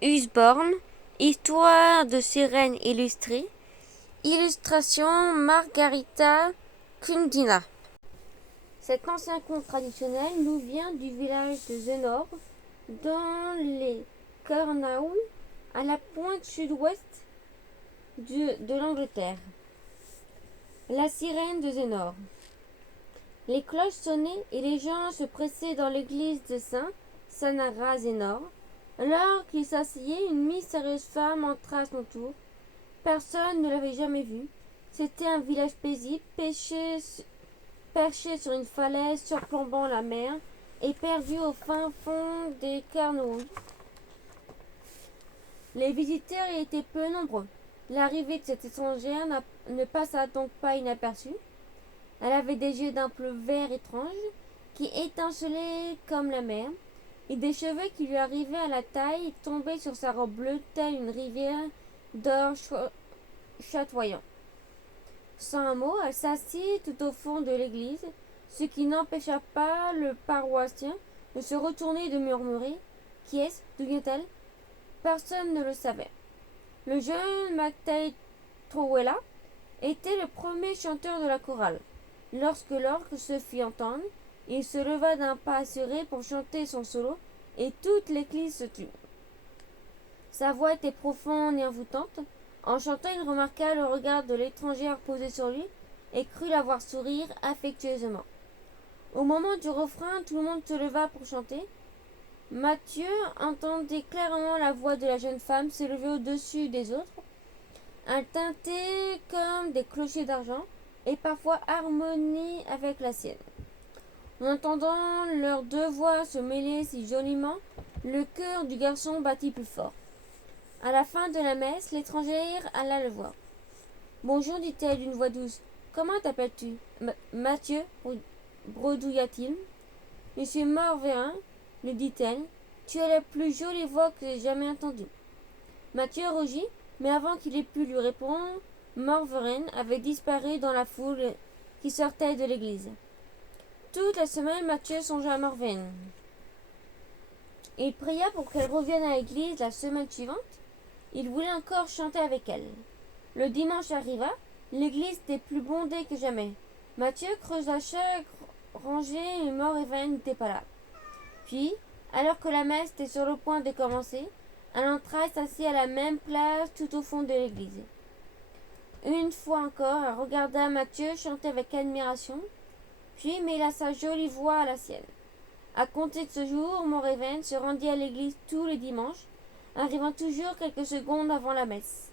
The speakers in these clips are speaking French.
Usborne, Histoire de sirènes illustrée, illustration Margarita Kundina. Cet ancien conte traditionnel nous vient du village de Zenor, dans les Cornouailles, à la pointe sud-ouest de l'Angleterre. La sirène de Zenor. Les cloches sonnaient et les gens se pressaient dans l'église de Saint-Sanara Zenor. Alors qu'il s'asseyait, une mystérieuse femme entra à son tour. Personne ne l'avait jamais vue. C'était un village paisible, perché sur une falaise surplombant la mer et perdu au fin fond des Cornouailles. Les visiteurs y étaient peu nombreux. L'arrivée de cette étrangère ne passa donc pas inaperçue. Elle avait des yeux d'un bleu vert étrange qui étincelaient comme la mer, et des cheveux qui lui arrivaient à la taille tombaient sur sa robe bleue telle une rivière d'or chatoyant. Sans un mot, elle s'assit tout au fond de l'église, ce qui n'empêcha pas le paroissien de se retourner et de murmurer « Qui est-ce? D'où vient-elle » Personne ne le savait. Le jeune Mackay Trowella était le premier chanteur de la chorale. Lorsque l'orgue se fit entendre, il se leva d'un pas assuré pour chanter son solo, et toute l'église se tut. Sa voix était profonde et envoûtante. En chantant, il remarqua le regard de l'étrangère posé sur lui, et crut la voir sourire affectueusement. Au moment du refrain, tout le monde se leva pour chanter. Mathieu entendait clairement la voix de la jeune femme s'élever au-dessus des autres. Elle tintait comme des clochers d'argent, et parfois harmonie avec la sienne. En entendant leurs deux voix se mêler si joliment, le cœur du garçon battit plus fort. À la fin de la messe, l'étrangère alla le voir. « Bonjour, dit-elle d'une voix douce. Comment t'appelles-tu ? Mathieu, bredouilla-t-il. Monsieur Morverin, lui dit-elle, tu as la plus jolie voix que j'ai jamais entendue. Mathieu rougit, mais avant qu'il ait pu lui répondre, Morverin avait disparu dans la foule qui sortait de l'église. Toute la semaine, Mathieu songeait à Morverin. Il pria pour qu'elle revienne à l'église la semaine suivante. Il voulait encore chanter avec elle. Le dimanche arriva, l'église était plus bondée que jamais. Mathieu creusa chaque rangée et Morverin n'était pas là. Puis, alors que la messe était sur le point de commencer, elle entra et s'assit à la même place tout au fond de l'église. Une fois encore, elle regarda Mathieu chanter avec admiration, puis mêla sa jolie voix à la sienne. À compter de ce jour, Morverin se rendit à l'église tous les dimanches, arrivant toujours quelques secondes avant la messe.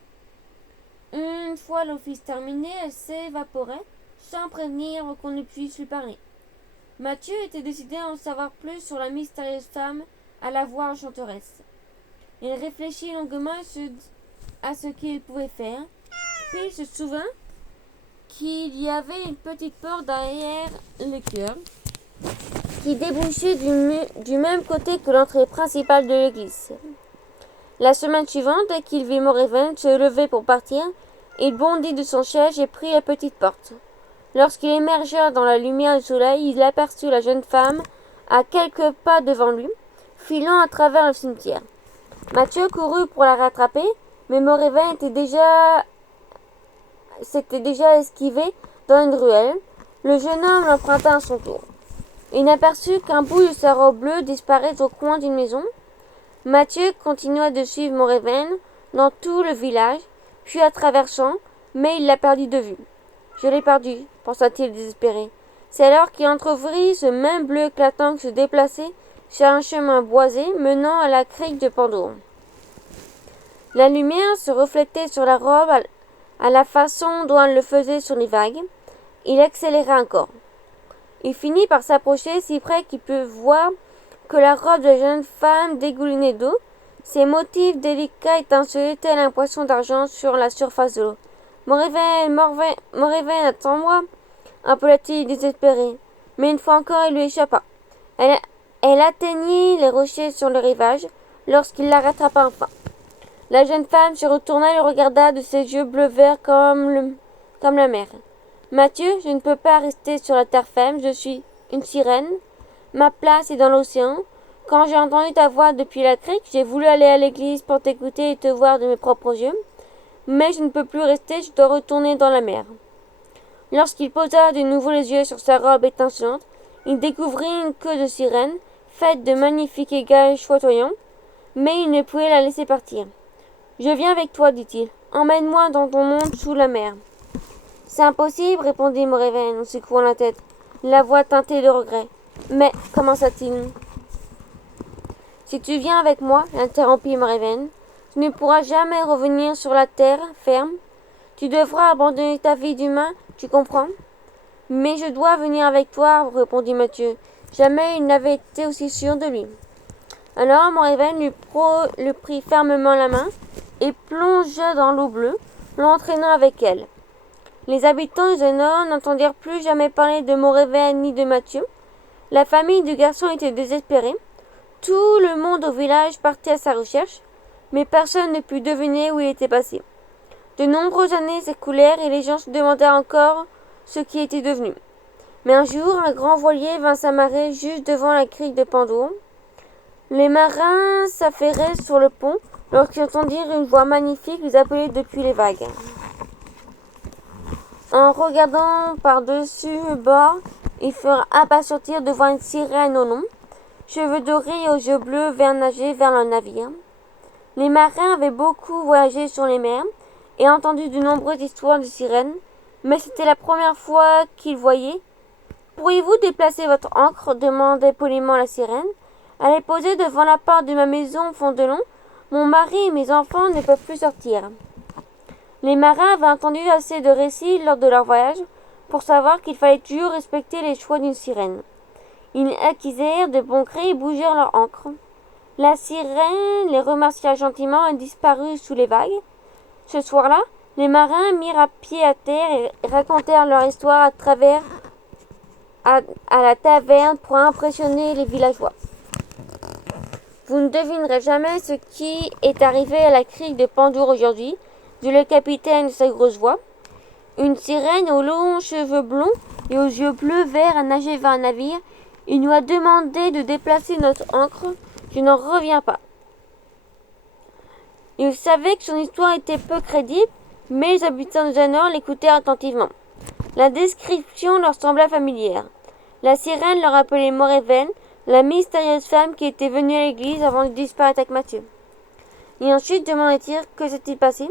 Une fois l'office terminé, elle s'évaporait, sans prévenir qu'on ne puisse lui parler. Mathieu était décidé à en savoir plus sur la mystérieuse femme à la voix enchanteresse. Il réfléchit longuement à ce qu'il pouvait faire, puis il se souvint qu'il y avait une petite porte derrière le chœur qui débouchait du même côté que l'entrée principale de l'église. La semaine suivante, dès qu'il vit Morverin se lever pour partir, il bondit de son siège et prit la petite porte. Lorsqu'il émergea dans la lumière du soleil, il aperçut la jeune femme à quelques pas devant lui, filant à travers le cimetière. Mathieu courut pour la rattraper, mais Morverin s'était déjà esquivé dans une ruelle. Le jeune homme l'emprunta à son tour. Il n'aperçut qu'un bout de sa robe bleue disparaître au coin d'une maison. Mathieu continua de suivre Morverin dans tout le village, puis à travers champs, mais il l'a perdu de vue. « Je l'ai perdu, pensa-t-il désespéré. C'est alors qu'il entrevit ce même bleu éclatant qui se déplaçait sur un chemin boisé menant à la crique de Pandour. La lumière se reflétait sur la robe à la façon dont elle le faisait sur les vagues. Il accéléra encore. Il finit par s'approcher si près qu'il put voir que la robe de la jeune femme dégoulinait d'eau. Ses motifs délicats étincelaient tel un poisson d'argent sur la surface de l'eau. « Morverin, attends-moi » appela-t-il désespéré. Mais une fois encore, il lui échappa. Elle atteignit les rochers sur le rivage lorsqu'il la rattrapa enfin. La jeune femme se retourna et le regarda de ses yeux bleu-vert comme la mer. « Mathieu, je ne peux pas rester sur la terre ferme, je suis une sirène. Ma place est dans l'océan. Quand j'ai entendu ta voix depuis la crique, j'ai voulu aller à l'église pour t'écouter et te voir de mes propres yeux. Mais je ne peux plus rester, je dois retourner dans la mer. Lorsqu'il posa de nouveau les yeux sur sa robe étincelante, il découvrit une queue de sirène, faite de magnifiques écailles choitoyants, mais il ne pouvait la laisser partir. « Je viens avec toi, dit-il. Emmène-moi dans ton monde sous la mer. »« C'est impossible, répondit Moréven en secouant la tête, la voix teintée de regret. Mais, commença-t-il. Si tu viens avec moi, interrompit Moréven, tu ne pourras jamais revenir sur la terre ferme. Tu devras abandonner ta vie d'humain, tu comprends? Mais je dois venir avec toi, répondit Mathieu. Jamais il n'avait été aussi sûr de lui. Alors Moréven lui prit fermement la main et plongea dans l'eau bleue, l'entraînant avec elle. Les habitants de Zénor n'entendirent plus jamais parler de Moréven ni de Mathieu. La famille du garçon était désespérée. Tout le monde au village partait à sa recherche, mais personne ne put deviner où il était passé. De nombreuses années s'écoulèrent et les gens se demandèrent encore ce qui était devenu. Mais un jour, un grand voilier vint s'amarrer juste devant la crique de Pandour. Les marins s'affairaient sur le pont lorsqu'ils entendirent une voix magnifique les appeler depuis les vagues. En regardant par-dessus le bord, ils furent impatientés de voir une sirène au nom, cheveux dorés et aux yeux bleus, nager vers leur navire. Les marins avaient beaucoup voyagé sur les mers et entendu de nombreuses histoires de sirènes, mais c'était la première fois qu'ils voyaient. « Pourriez-vous déplacer votre ancre ?» demandait poliment la sirène. « Elle est posée devant la porte de ma maison au fond de l'eau. Mon mari et mes enfants ne peuvent plus sortir. » Les marins avaient entendu assez de récits lors de leur voyage pour savoir qu'il fallait toujours respecter les choix d'une sirène. Ils acquisèrent de bon gré et bougèrent leur ancre. La sirène les remercia gentiment et disparut sous les vagues. Ce soir-là, les marins mirent à pied à terre et racontèrent leur histoire à la taverne pour impressionner les villageois. Vous ne devinerez jamais ce qui est arrivé à la crique de Pandour aujourd'hui, dit le capitaine de sa grosse voix. Une sirène aux longs cheveux blonds et aux yeux bleu-vert a nagé vers un navire. Il nous a demandé de déplacer notre ancre. Je n'en reviens pas. Il savait que son histoire était peu crédible, mais les habitants de Zénor l'écoutèrent attentivement. La description leur sembla familière. La sirène leur appelait Moréven, la mystérieuse femme qui était venue à l'église avant de disparaître avec Mathieu. Et ensuite demandait-il que s'est-il passé.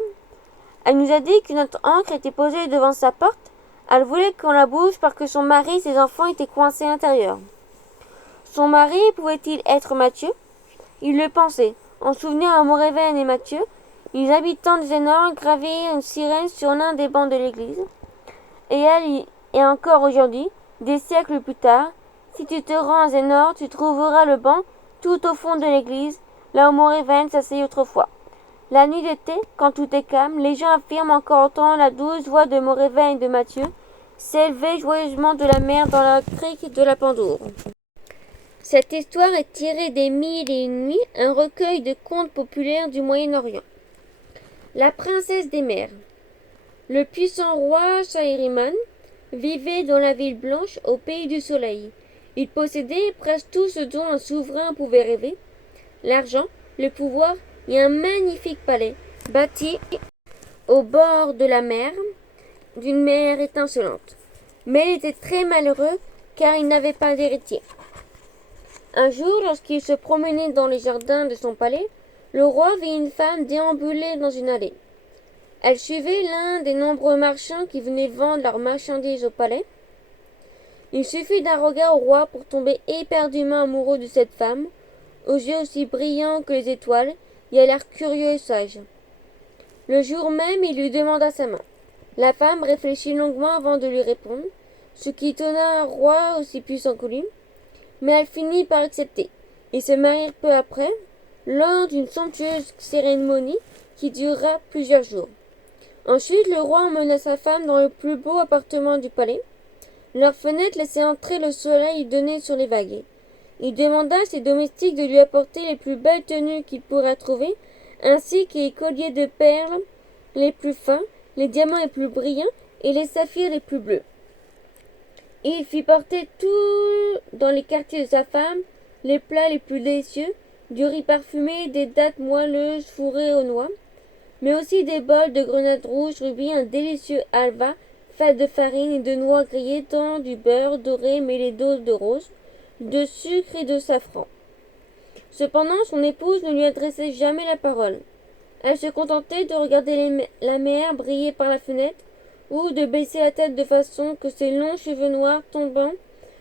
Elle nous a dit que notre ancre était posée devant sa porte. Elle voulait qu'on la bouge parce que son mari et ses enfants étaient coincés à l'intérieur. Son mari pouvait-il être Mathieu? Il le pensait. En souvenir à Moréven et Mathieu, les habitants de Zénor gravaient une sirène sur l'un des bancs de l'église. Et encore aujourd'hui, des siècles plus tard, si tu te rends à Zénor, tu trouveras le banc tout au fond de l'église, là où Moréven s'asseyait autrefois. La nuit d'été, quand tout est calme, les gens affirment encore entendre la douce voix de Moréven et de Mathieu s'élever joyeusement de la mer dans la crique de la Pandour. Cette histoire est tirée des Mille et une nuits, un recueil de contes populaires du Moyen-Orient. La princesse des mers. Le puissant roi Shahriman vivait dans la ville blanche au pays du soleil. Il possédait presque tout ce dont un souverain pouvait rêver, l'argent, le pouvoir et un magnifique palais bâti au bord de la mer, d'une mer étincelante. Mais il était très malheureux car il n'avait pas d'héritier. Un jour, lorsqu'il se promenait dans les jardins de son palais, le roi vit une femme déambuler dans une allée. Elle suivait l'un des nombreux marchands qui venaient vendre leurs marchandises au palais. Il suffit d'un regard au roi pour tomber éperdument amoureux de cette femme, aux yeux aussi brillants que les étoiles, et à l'air curieux et sage. Le jour même, il lui demanda sa main. La femme réfléchit longuement avant de lui répondre, ce qui étonna un roi aussi puissant que lui, mais elle finit par accepter. Ils se marièrent peu après, lors d'une somptueuse cérémonie qui dura plusieurs jours. Ensuite, le roi emmena sa femme dans le plus beau appartement du palais. Leurs fenêtres laissaient entrer le soleil et donnaient sur les vagues. Il demanda à ses domestiques de lui apporter les plus belles tenues qu'il pourrait trouver, ainsi que les colliers de perles les plus fins, les diamants les plus brillants et les saphirs les plus bleus. Et il fit porter tout dans les quartiers de sa femme les plats les plus délicieux, du riz parfumé, des dattes moelleuses fourrées aux noix, mais aussi des bols de grenades rouges rubis, un délicieux halva fait de farine et de noix grillées dans du beurre doré mêlé d'eau de rose, de sucre et de safran. Cependant, son épouse ne lui adressait jamais la parole. Elle se contentait de regarder la mer briller par la fenêtre ou de baisser la tête de façon que ses longs cheveux noirs tombant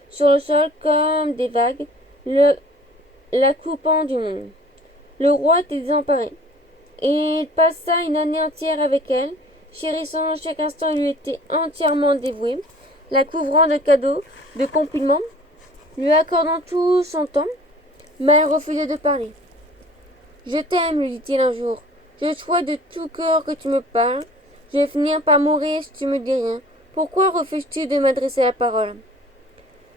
sur le sol comme des vagues, la coupant du monde. Le roi était désemparé, et il passa une année entière avec elle, chérissant chaque instant et lui était entièrement dévoué, la couvrant de cadeaux, de compliments, lui accordant tout son temps, mais elle refusait de parler. Je t'aime, lui dit-il un jour. Je souhaite de tout cœur que tu me parles. Je vais finir par mourir si tu me dis rien. Pourquoi refuses-tu de m'adresser la parole?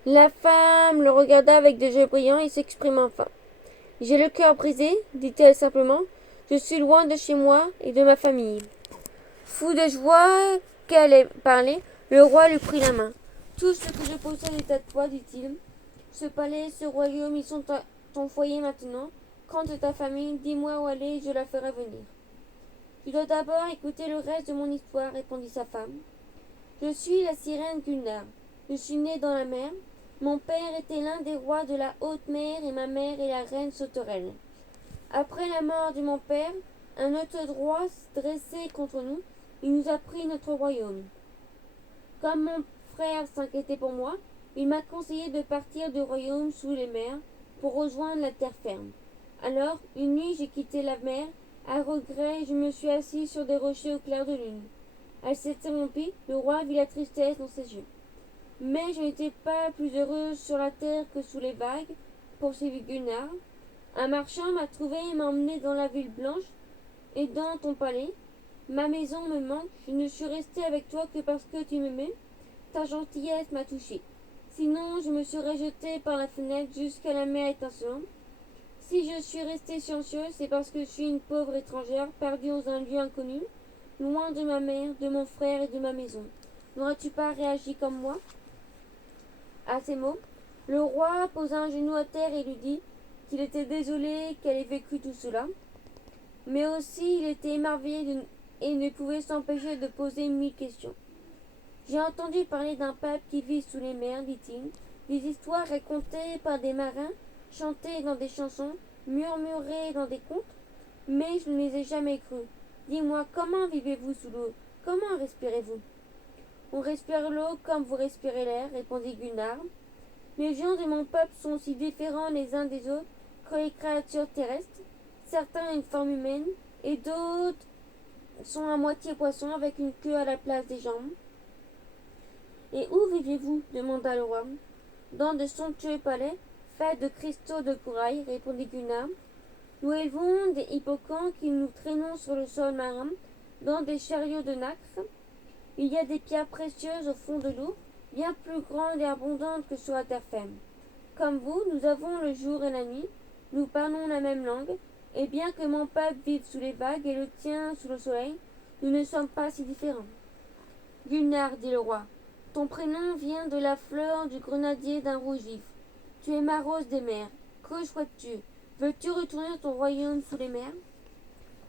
La femme le regarda avec des yeux brillants et s'exprima enfin. J'ai le cœur brisé, dit-elle simplement. Je suis loin de chez moi et de ma famille. Fou de joie qu'elle ait parlé, le roi lui prit la main. Tout ce que je possède est à toi, dit-il. Ce palais, ce royaume, ils sont ton foyer maintenant. Quant à ta famille, dis-moi où aller et je la ferai venir. Tu dois d'abord écouter le reste de mon histoire, répondit sa femme. Je suis la sirène Gulnare. Je suis née dans la mer. Mon père était l'un des rois de la haute mer et ma mère est la reine sauterelle. Après la mort de mon père, un autre roi dressé contre nous. Il nous a pris notre royaume. Comme mon frère s'inquiétait pour moi, il m'a conseillé de partir du royaume sous les mers pour rejoindre la terre ferme. Alors, une nuit, j'ai quitté la mer. À regret, je me suis assis sur des rochers au clair de lune. Elle s'interrompit, le roi vit la tristesse dans ses yeux. Mais je n'étais pas plus heureuse sur la terre que sous les vagues, poursuivit Gunnar. Un marchand m'a trouvé et m'a emmené dans la ville blanche et dans ton palais. Ma maison me manque, je ne suis restée avec toi que parce que tu m'aimais. Ta gentillesse m'a touchée. Sinon, je me serais jetée par la fenêtre jusqu'à la mer étincelante. Si je suis restée silencieuse, c'est parce que je suis une pauvre étrangère, perdue dans un lieu inconnu, loin de ma mère, de mon frère et de ma maison. N'aurais-tu pas réagi comme moi? À ces mots, le roi posa un genou à terre et lui dit qu'il était désolé qu'elle ait vécu tout cela, mais aussi il était émerveillé et ne pouvait s'empêcher de poser 1000 questions. J'ai entendu parler d'un peuple qui vit sous les mers, dit-il, des histoires racontées par des marins, chantées dans des chansons, murmurées dans des contes, mais je ne les ai jamais crues. Dis-moi, comment vivez-vous sous l'eau? Comment respirez-vous? On respire l'eau comme vous respirez l'air, répondit Gunnar. Les gens de mon peuple sont aussi différents les uns des autres que les créatures terrestres. Certains ont une forme humaine et d'autres sont à moitié poissons avec une queue à la place des jambes. Et où vivez-vous? Demanda le roi. Dans de somptueux palais, faits de cristaux de corail, répondit Gunnar. Nous élevons des hippocampes que nous traînons sur le sol marin, dans des chariots de nacre. Il y a des pierres précieuses au fond de l'eau, bien plus grandes et abondantes que sur la terre ferme. Comme vous, nous avons le jour et la nuit, nous parlons la même langue, et bien que mon peuple vive sous les vagues et le tien sous le soleil, nous ne sommes pas si différents. Gulnare, dit le roi, ton prénom vient de la fleur du grenadier d'un rouge vif. Tu es ma rose des mers. Que souhaites-tu? Veux-tu retourner dans ton royaume sous les mers?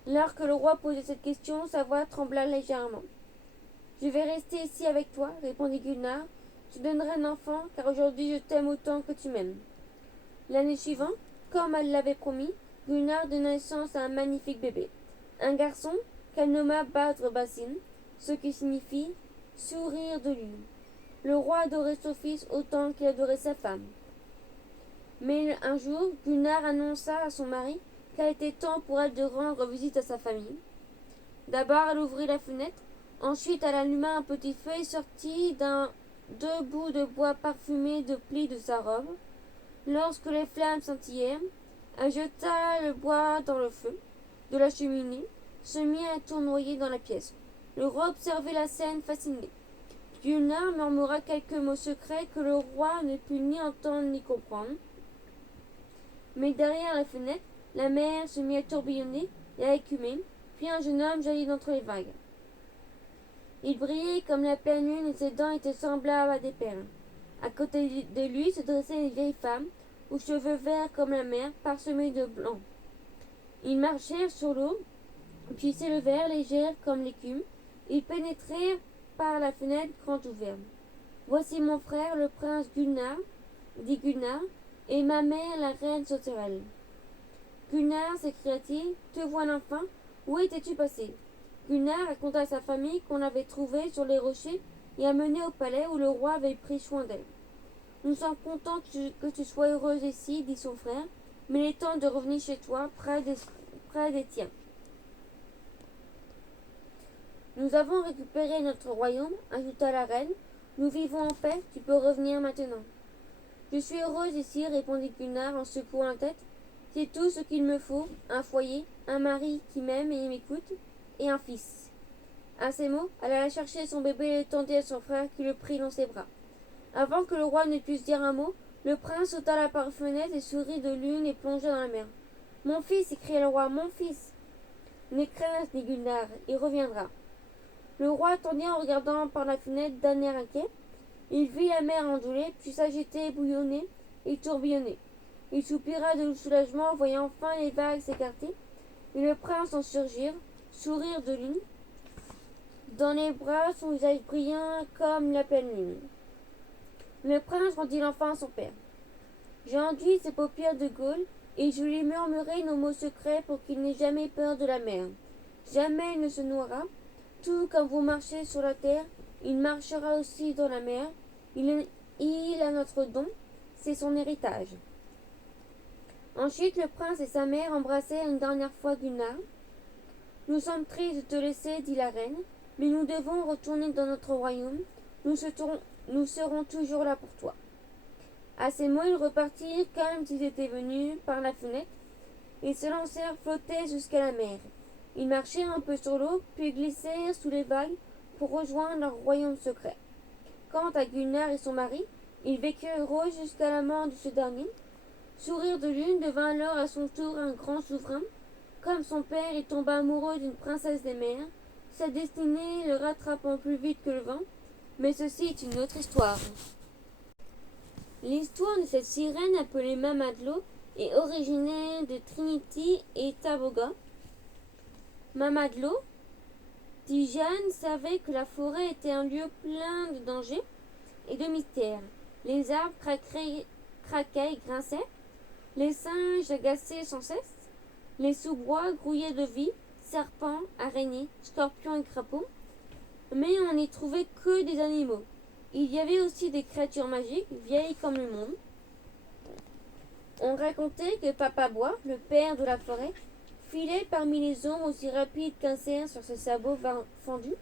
Lorsque que le roi posait cette question, sa voix trembla légèrement. Je vais rester ici avec toi, répondit Gunnar. Je donnerai un enfant, car aujourd'hui je t'aime autant que tu m'aimes. L'année suivante, comme elle l'avait promis, Gunnar donna naissance à un magnifique bébé. Un garçon qu'elle nomma Badr Basim, ce qui signifie sourire de lune. Le roi adorait son fils autant qu'il adorait sa femme. Mais un jour, Gunnar annonça à son mari qu'il était temps pour elle de rendre visite à sa famille. D'abord, elle ouvrit la fenêtre. Ensuite, elle alluma un petit feu et sortit deux bouts de bois parfumés de plis de sa robe. Lorsque les flammes scintillèrent, elle jeta le bois dans le feu de la cheminée, se mit à tournoyer dans la pièce. Le roi observait la scène fasciné. Gunnar murmura quelques mots secrets que le roi ne put ni entendre ni comprendre. Mais derrière la fenêtre, la mer se mit à tourbillonner et à écumer, puis un jeune homme jaillit d'entre les vagues. Il brillait comme la pleine lune et ses dents étaient semblables à des perles. À côté de lui se dressait une vieille femme, aux cheveux verts comme la mer, parsemés de blanc. Ils marchèrent sur l'eau, puis s'élevèrent légères comme l'écume. Ils pénétrèrent par la fenêtre grande ouverte. Voici mon frère, le prince Gunnar, dit Gunnar, et ma mère, la reine sauterelle. Gunnar, s'écria-t-il, te voilà enfin. Où étais-tu passé? Gunnar raconta à sa famille qu'on l'avait trouvé sur les rochers et amené au palais où le roi avait pris soin d'elle. Nous sommes contents que tu sois heureuse ici, dit son frère, mais il est temps de revenir chez toi, près des tiens. Nous avons récupéré notre royaume, ajouta la reine. Nous vivons en paix, tu peux revenir maintenant. Je suis heureuse ici, répondit Gunnar en secouant la tête. C'est tout ce qu'il me faut, un foyer, un mari qui m'aime et m'écoute, et un fils. À ces mots, elle alla chercher son bébé et l'étendit à son frère qui le prit dans ses bras. Avant que le roi ne puisse dire un mot, le prince sauta la fenêtre et sourit de l'une et plongea dans la mer. Mon fils, s'écria le roi, mon fils. N'aie crainte, dit Gunnar, il reviendra. Le roi attendit en regardant par la fenêtre d'un air inquiet. Il vit la mer ondulée, puis s'agiter, bouillonner et tourbillonner. Il soupira de soulagement en voyant enfin les vagues s'écarter, et le prince en surgir, sourire de lune. Dans les bras, son visage brillant comme la pleine lune. Le prince rendit l'enfant à son père. J'ai enduit ses paupières de Gaule, et je lui ai murmuré nos mots secrets pour qu'il n'ait jamais peur de la mer. Jamais il ne se noiera. Tout comme vous marchez sur la terre, il marchera aussi dans la mer. Il a notre don, c'est son héritage. Ensuite, le prince et sa mère embrassèrent une dernière fois Gunnar. Nous sommes tristes de te laisser, dit la reine, mais nous devons retourner dans notre royaume. Nous serons toujours là pour toi. À ces mots, ils repartirent comme s'ils étaient venus par la fenêtre. Ils se lancèrent flotter jusqu'à la mer. Ils marchèrent un peu sur l'eau, puis glissèrent sous les vagues pour rejoindre leur royaume secret. Quant à Gunnar et son mari, ils vécurent heureux jusqu'à la mort de ce dernier. Sourire de lune devint alors à son tour un grand souverain. Comme son père, il tomba amoureux d'une princesse des mers, sa destinée le rattrapant plus vite que le vent. Mais ceci est une autre histoire. L'histoire de cette sirène appelée Mamadlo est originaire de Trinity et Tobago. Mamadlo, Tijane savait que la forêt était un lieu plein de dangers et de mystères. Les arbres craquaient et grinçaient, les singes agaçaient sans cesse, les sous-bois grouillaient de vie, serpents, araignées, scorpions et crapauds. Mais on n'y trouvait que des animaux. Il y avait aussi des créatures magiques, vieilles comme le monde. On racontait que Papa Bois, le père de la forêt, filait parmi les ombres aussi rapide qu'un cerf sur ses sabots fendus.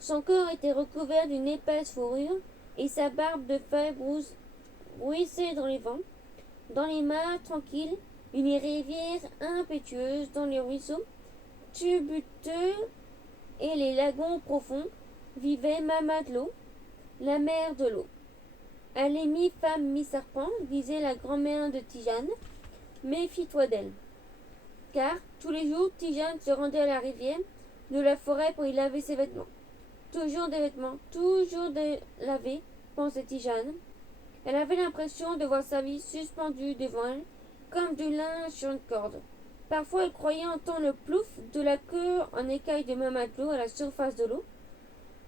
Son corps était recouvert d'une épaisse fourrure et sa barbe de feuilles bruissait dans les vents. Dans les mares tranquilles, une rivière impétueuse, dans les ruisseaux tumultueux et les lagons profonds, vivait Mamadlo, la mère de l'eau. Elle est mi-femme, mi-serpent, disait la grand-mère de Tijane. Méfie-toi d'elle. Car, tous les jours, Tijane se rendait à la rivière de la forêt pour y laver ses vêtements. Toujours des vêtements, toujours lavés, pensait Tijane. Elle avait l'impression de voir sa vie suspendue devant elle, comme du linge sur une corde. Parfois, elle croyait entendre le plouf de la queue en écaille de Mamadlo à la surface de l'eau.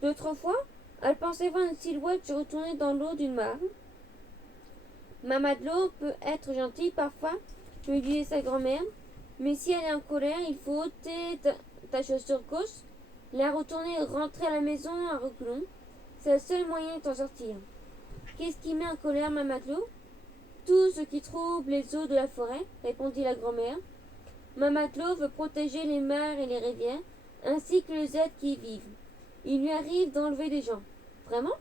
D'autres fois, elle pensait voir une silhouette se retourner dans l'eau d'une mare. Mamadlo peut être gentille parfois, lui disait sa grand-mère, mais si elle est en colère, il faut ôter ta chaussure gauche, la retourner et rentrer à la maison à reculons. C'est le seul moyen de t'en sortir. Qu'est-ce qui met en colère Mamadlo? Tout ce qui trouble les eaux de la forêt, répondit la grand-mère. Mamadlo veut protéger les mares et les rivières, ainsi que les êtres qui y vivent. Il lui arrive d'enlever des gens. Vraiment?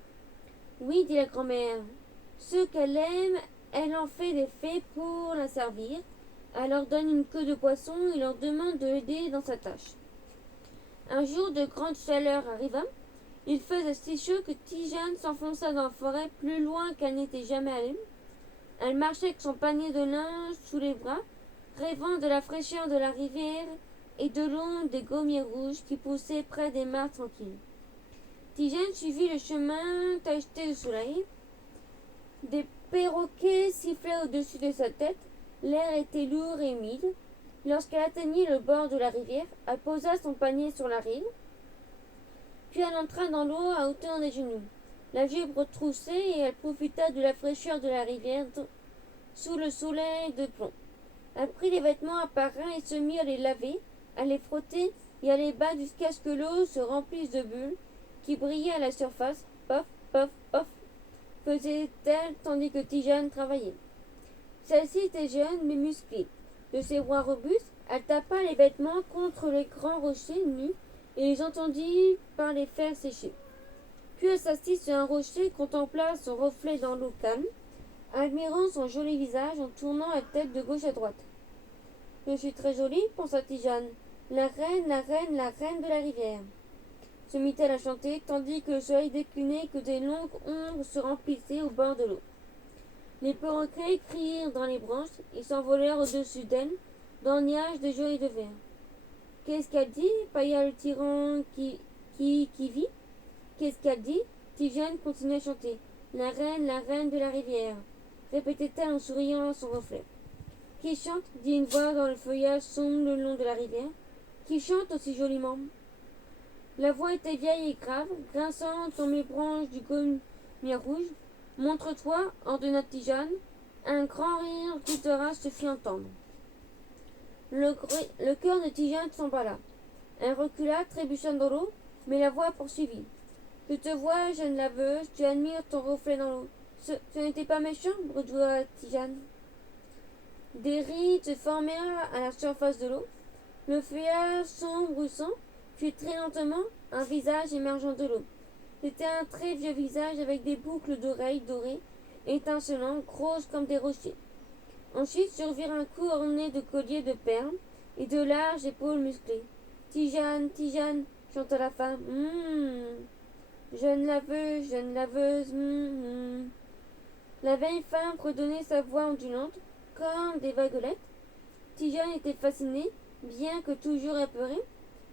Oui, dit la grand-mère. Ceux qu'elle aime, elle en fait des fées pour la servir. Elle leur donne une queue de poisson et leur demande de l'aider dans sa tâche. Un jour de grande chaleur arriva. Il faisait si chaud que Tijane s'enfonça dans la forêt plus loin qu'elle n'était jamais allée. Elle marchait avec son panier de linge sous les bras, rêvant de la fraîcheur de la rivière et de l'ombre des gommiers rouges qui poussaient près des mares tranquilles. Tijane suivit le chemin tacheté de soleil. perroquet sifflait au-dessus de sa tête. L'air était lourd et humide. Lorsqu'elle atteignit le bord de la rivière, elle posa son panier sur la rive, puis elle entra dans l'eau à hauteur des genoux. La jupe retroussée et elle profita de la fraîcheur de la rivière sous le soleil de plomb. Elle prit les vêtements apparents et se mit à les laver, à les frotter et à les battre jusqu'à ce que l'eau se remplisse de bulles qui brillaient à la surface. Pof, pof, pof, faisait-elle tandis que Tijane travaillait. Celle-ci était jeune mais musclée. De ses bras robustes, elle tapa les vêtements contre les grands rochers nus et les entendit par les faire sécher. Puis elle s'assit sur un rocher et contempla son reflet dans l'eau calme, admirant son joli visage en tournant la tête de gauche à droite. Je suis très jolie, pensa Tijane. La reine, la reine, la reine de la rivière. Se mit-elle à chanter, tandis que le soleil déclinait et que des longues ombres se remplissaient au bord de l'eau. Les perroquets crièrent dans les branches et s'envolèrent au-dessus d'elle, dans un nuage de jaune et de vert. Qu'est-ce qu'elle dit pailla le tyran qui vit. Qu'est-ce qu'elle dit Tijane continua à chanter. La reine de la rivière, répétait-elle en souriant à son reflet. Qui chante dit une voix dans le feuillage sombre le long de la rivière. Qui chante aussi joliment. La voix était vieille et grave, grinçante dans les branches du gommier rouge. Montre-toi, ordonna Tijane. Un grand rire guttural se fit entendre. Le cœur de Tijane s'emballa. Elle recula, trébuchant dans l'eau, mais la voix poursuivit. Je te vois, jeune laveuse, tu admires ton reflet dans l'eau. Ce n'était pas méchant, bredouilla Tijane. Des rides se formèrent à la surface de l'eau. Le feuillage sombre ou sang fit très lentement un visage émergeant de l'eau. C'était un très vieux visage avec des boucles d'oreilles dorées, étincelantes, grosses comme des rochers. Ensuite survirent un cou orné de colliers de perles et de larges épaules musclées. Tijane, Tijane, chanta la femme. Jeune laveuse, La vieille femme redonnait sa voix ondulante, comme des vaguelettes. Tijane était fascinée, bien que toujours apeurée.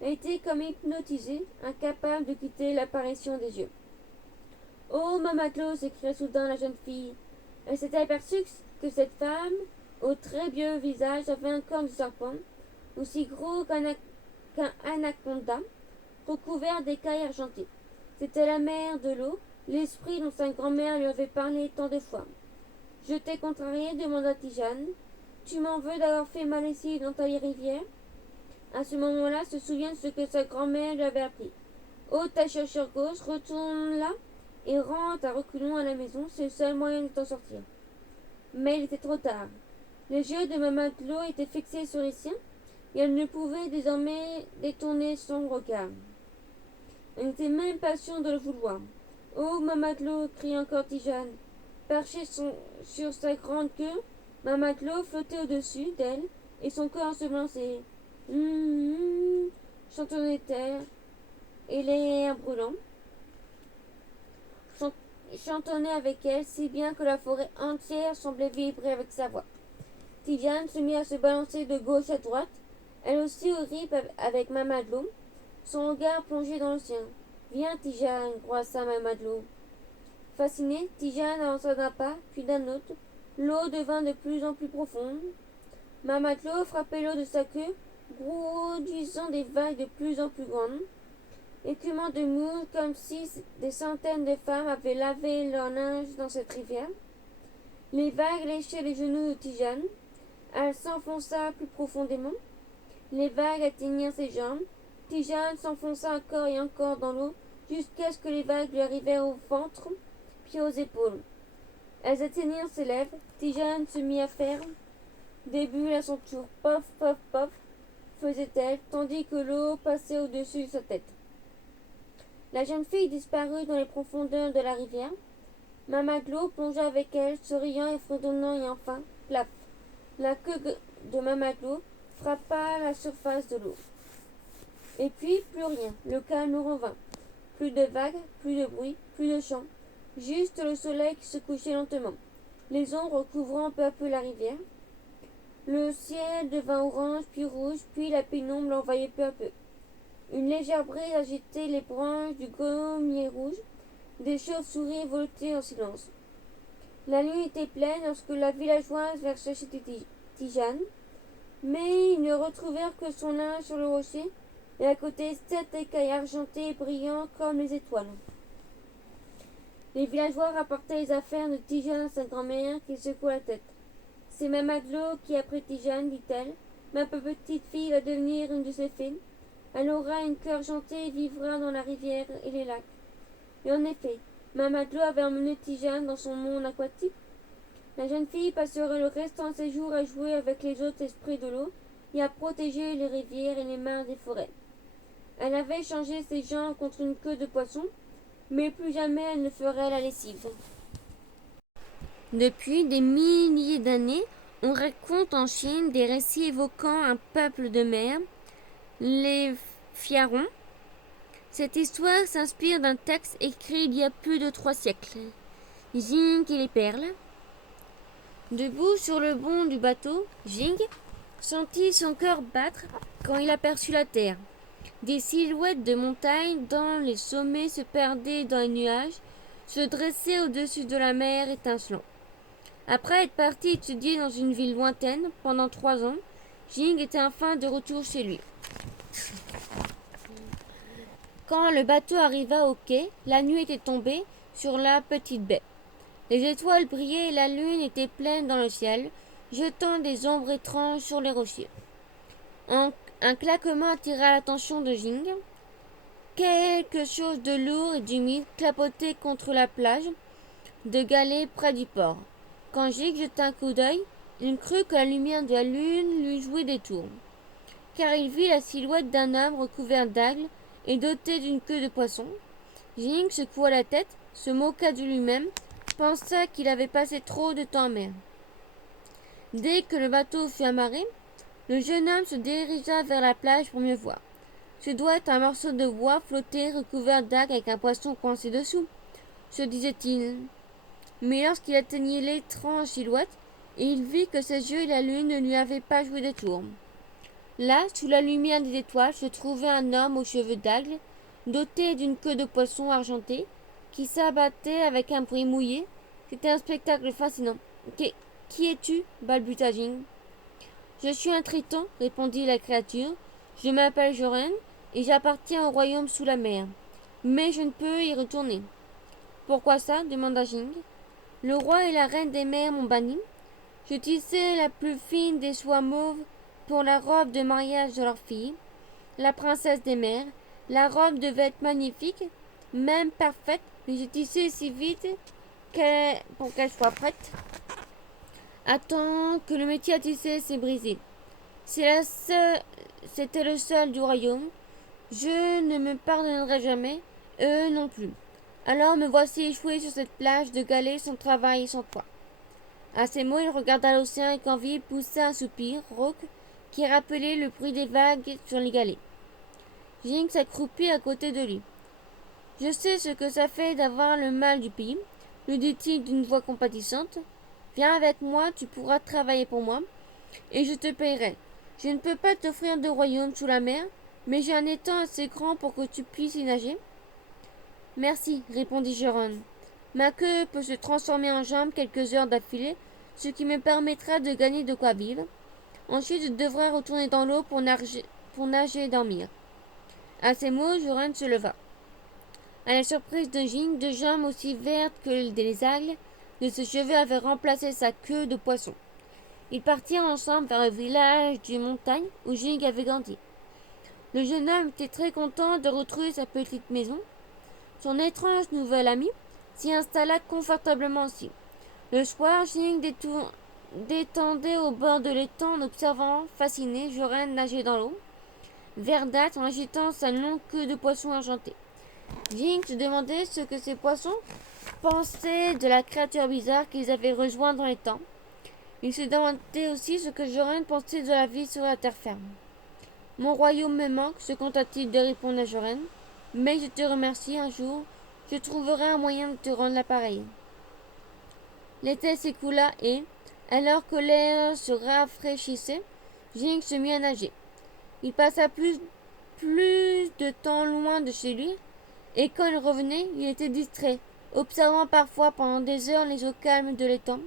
Elle était comme hypnotisée, incapable de quitter l'apparition des yeux. Oh, ma matelot s'écria soudain la jeune fille. Elle s'était aperçue que cette femme, au très vieux visage, avait un corps de serpent, aussi gros qu'un anaconda, recouvert d'écailles argentées. C'était la mère de l'eau, l'esprit dont sa grand-mère lui avait parlé tant de fois. Je t'ai contrarié, demanda Tijane. Tu m'en veux d'avoir fait ma lessive dans ta rivière? À ce moment-là, se souvient de ce que sa grand-mère lui avait appris. Ôte ta chaussure gauche, retourne là et rentre à reculons à la maison, c'est le seul moyen de t'en sortir. Mais il était trop tard. Les yeux de ma matelot étaient fixés sur les siens, et elle ne pouvait désormais détourner son regard. Elle n'était même pas sûre de le vouloir. Oh, ma matelot, cria encore Tijane. Perchée sur sa grande queue, ma matelot flottait au-dessus d'elle, et son corps se balançait. Chantonnait-elle, et les airs brûlants chantonnait avec elle si bien que la forêt entière semblait vibrer avec sa voix. Tijane se mit à se balancer de gauche à droite, elle aussi au rythme avec ma matelot, son regard plongé dans le sien. Viens, Tijane, croissa ma matelot. Fascinée, Tijane avança d'un pas, puis d'un autre. L'eau devint de plus en plus profonde. Ma matelot frappait l'eau de sa queue, produisant des vagues de plus en plus grandes, écumant de mousse comme si des centaines de femmes avaient lavé leur linge dans cette rivière. Les vagues léchaient les genoux de Tijane. Elle s'enfonça plus profondément. Les vagues atteignirent ses jambes. Tijane s'enfonça encore et encore dans l'eau jusqu'à ce que les vagues lui arrivèrent au ventre, puis aux épaules. Elles atteignirent ses lèvres. Tijane se mit à faire des bulles à son tour. Pof, pof, pof, faisait-elle, tandis que l'eau passait au-dessus de sa tête. La jeune fille disparut dans les profondeurs de la rivière. Ma matelot plongea avec elle, souriant et fredonnant, et enfin, plaf, la queue de ma matelot frappa la surface de l'eau. Et puis, plus rien, le calme revint. Plus de vagues, plus de bruit, plus de chants. Juste le soleil qui se couchait lentement, les ombres recouvrant peu à peu la rivière. Le ciel devint orange, puis rouge, puis la pénombre l'envahit peu à peu. Une légère brise agitait les branches du gommier rouge. Des chauves-souris voletaient en silence. La nuit était pleine lorsque la villageoise vint chercher Tijane, mais ils ne retrouvèrent que son linge sur le rocher, et à côté 7 écailles argentées et brillantes comme les étoiles. Les villageois rapportaient les affaires de Tijane à sa grand-mère qui secoua la tête. C'est ma Maglo qui a pris Tijane, dit-elle. Ma petite fille va devenir une de ses filles. Elle aura une queue argentée et vivra dans la rivière et les lacs. Et en effet, ma Maglo avait emmené Tijane dans son monde aquatique. La jeune fille passera le restant de ses jours à jouer avec les autres esprits de l'eau et à protéger les rivières et les mares des forêts. Elle avait changé ses jambes contre une queue de poisson, mais plus jamais elle ne ferait la lessive. Depuis des milliers d'années, on raconte en Chine des récits évoquant un peuple de mer, les Fiarons. Cette histoire s'inspire d'un texte écrit il y a plus de 3 siècles. Jing et les perles. Debout sur le bord du bateau, Jing sentit son cœur battre quand il aperçut la terre. Des silhouettes de montagnes dont les sommets se perdaient dans les nuages se dressaient au-dessus de la mer étincelant. Après être parti étudier dans une ville lointaine pendant 3 ans, Jing était enfin de retour chez lui. Quand le bateau arriva au quai, la nuit était tombée sur la petite baie. Les étoiles brillaient et la lune était pleine dans le ciel, jetant des ombres étranges sur les rochers. Un claquement attira l'attention de Jing. Quelque chose de lourd et d'humide clapotait contre la plage de galets près du port. Quand Jing jeta un coup d'œil, il crut que la lumière de la lune lui jouait des tours, car il vit la silhouette d'un homme recouvert d'algues et doté d'une queue de poisson. Jing secoua la tête, se moqua de lui-même, pensa qu'il avait passé trop de temps en mer. Dès que le bateau fut amarré, le jeune homme se dirigea vers la plage pour mieux voir. Ce doit être un morceau de bois flotté recouvert d'algues avec un poisson coincé dessous, se disait-il. Mais lorsqu'il atteignit l'étrange silhouette, il vit que ses yeux et la lune ne lui avaient pas joué de tour. Là, sous la lumière des étoiles, se trouvait un homme aux cheveux d'aigle, doté d'une queue de poisson argentée, qui s'abattait avec un bruit mouillé. C'était un spectacle fascinant. Qui es-tu balbuta Jing. Je suis un triton, répondit la créature. Je m'appelle Joren, et j'appartiens au royaume sous la mer. Mais je ne peux y retourner. Pourquoi ça demanda Jing. Le roi et la reine des mers m'ont banni. Je tissais la plus fine des soies mauves pour la robe de mariage de leur fille, la princesse des mers. La robe devait être magnifique, même parfaite, mais j'ai tissé si vite pour qu'elle soit prête. Attends que le métier à tisser s'est brisé. C'était le seul du royaume. Je ne me pardonnerai jamais, eux non plus. Alors me voici échoué sur cette plage de galets sans travail et sans toit. À ces mots, il regarda l'océan et qu'envie poussa un soupir rauque qui rappelait le bruit des vagues sur les galets. Jing s'accroupit à côté de lui. Je sais ce que ça fait d'avoir le mal du pays, lui dit-il d'une voix compatissante. Viens avec moi, tu pourras travailler pour moi, et je te paierai. Je ne peux pas t'offrir de royaume sous la mer, mais j'ai un étang assez grand pour que tu puisses y nager. Merci, répondit Joren. Ma queue peut se transformer en jambe quelques heures d'affilée, ce qui me permettra de gagner de quoi vivre. Ensuite, je devrais retourner dans l'eau pour nager et dormir. À ces mots, Joren se leva. À la surprise de Jing, 2 jambes aussi vertes que les algues de ses cheveux avaient remplacé sa queue de poisson. Ils partirent ensemble vers le village d'une montagne où Jing avait grandi. Le jeune homme était très content de retrouver sa petite maison. Son étrange nouvel ami s'y installa confortablement aussi. Le soir, Jing détendait au bord de l'étang en observant, fasciné, Joren nager dans l'eau, verdâtre en agitant sa longue queue de poisson argenté. Jing se demandait ce que ces poissons pensaient de la créature bizarre qu'ils avaient rejoint dans l'étang. Il se demandait aussi ce que Joren pensait de la vie sur la terre ferme. Mon royaume me manque, se contenta-t-il de répondre à Joren, mais je te remercie, un jour, je trouverai un moyen de te rendre l'appareil. L'été s'écoula et, alors que l'air se rafraîchissait, Jing se mit à nager. Il passa plus de temps loin de chez lui, et quand il revenait, il était distrait, observant parfois pendant des heures les eaux calmes de l'étang.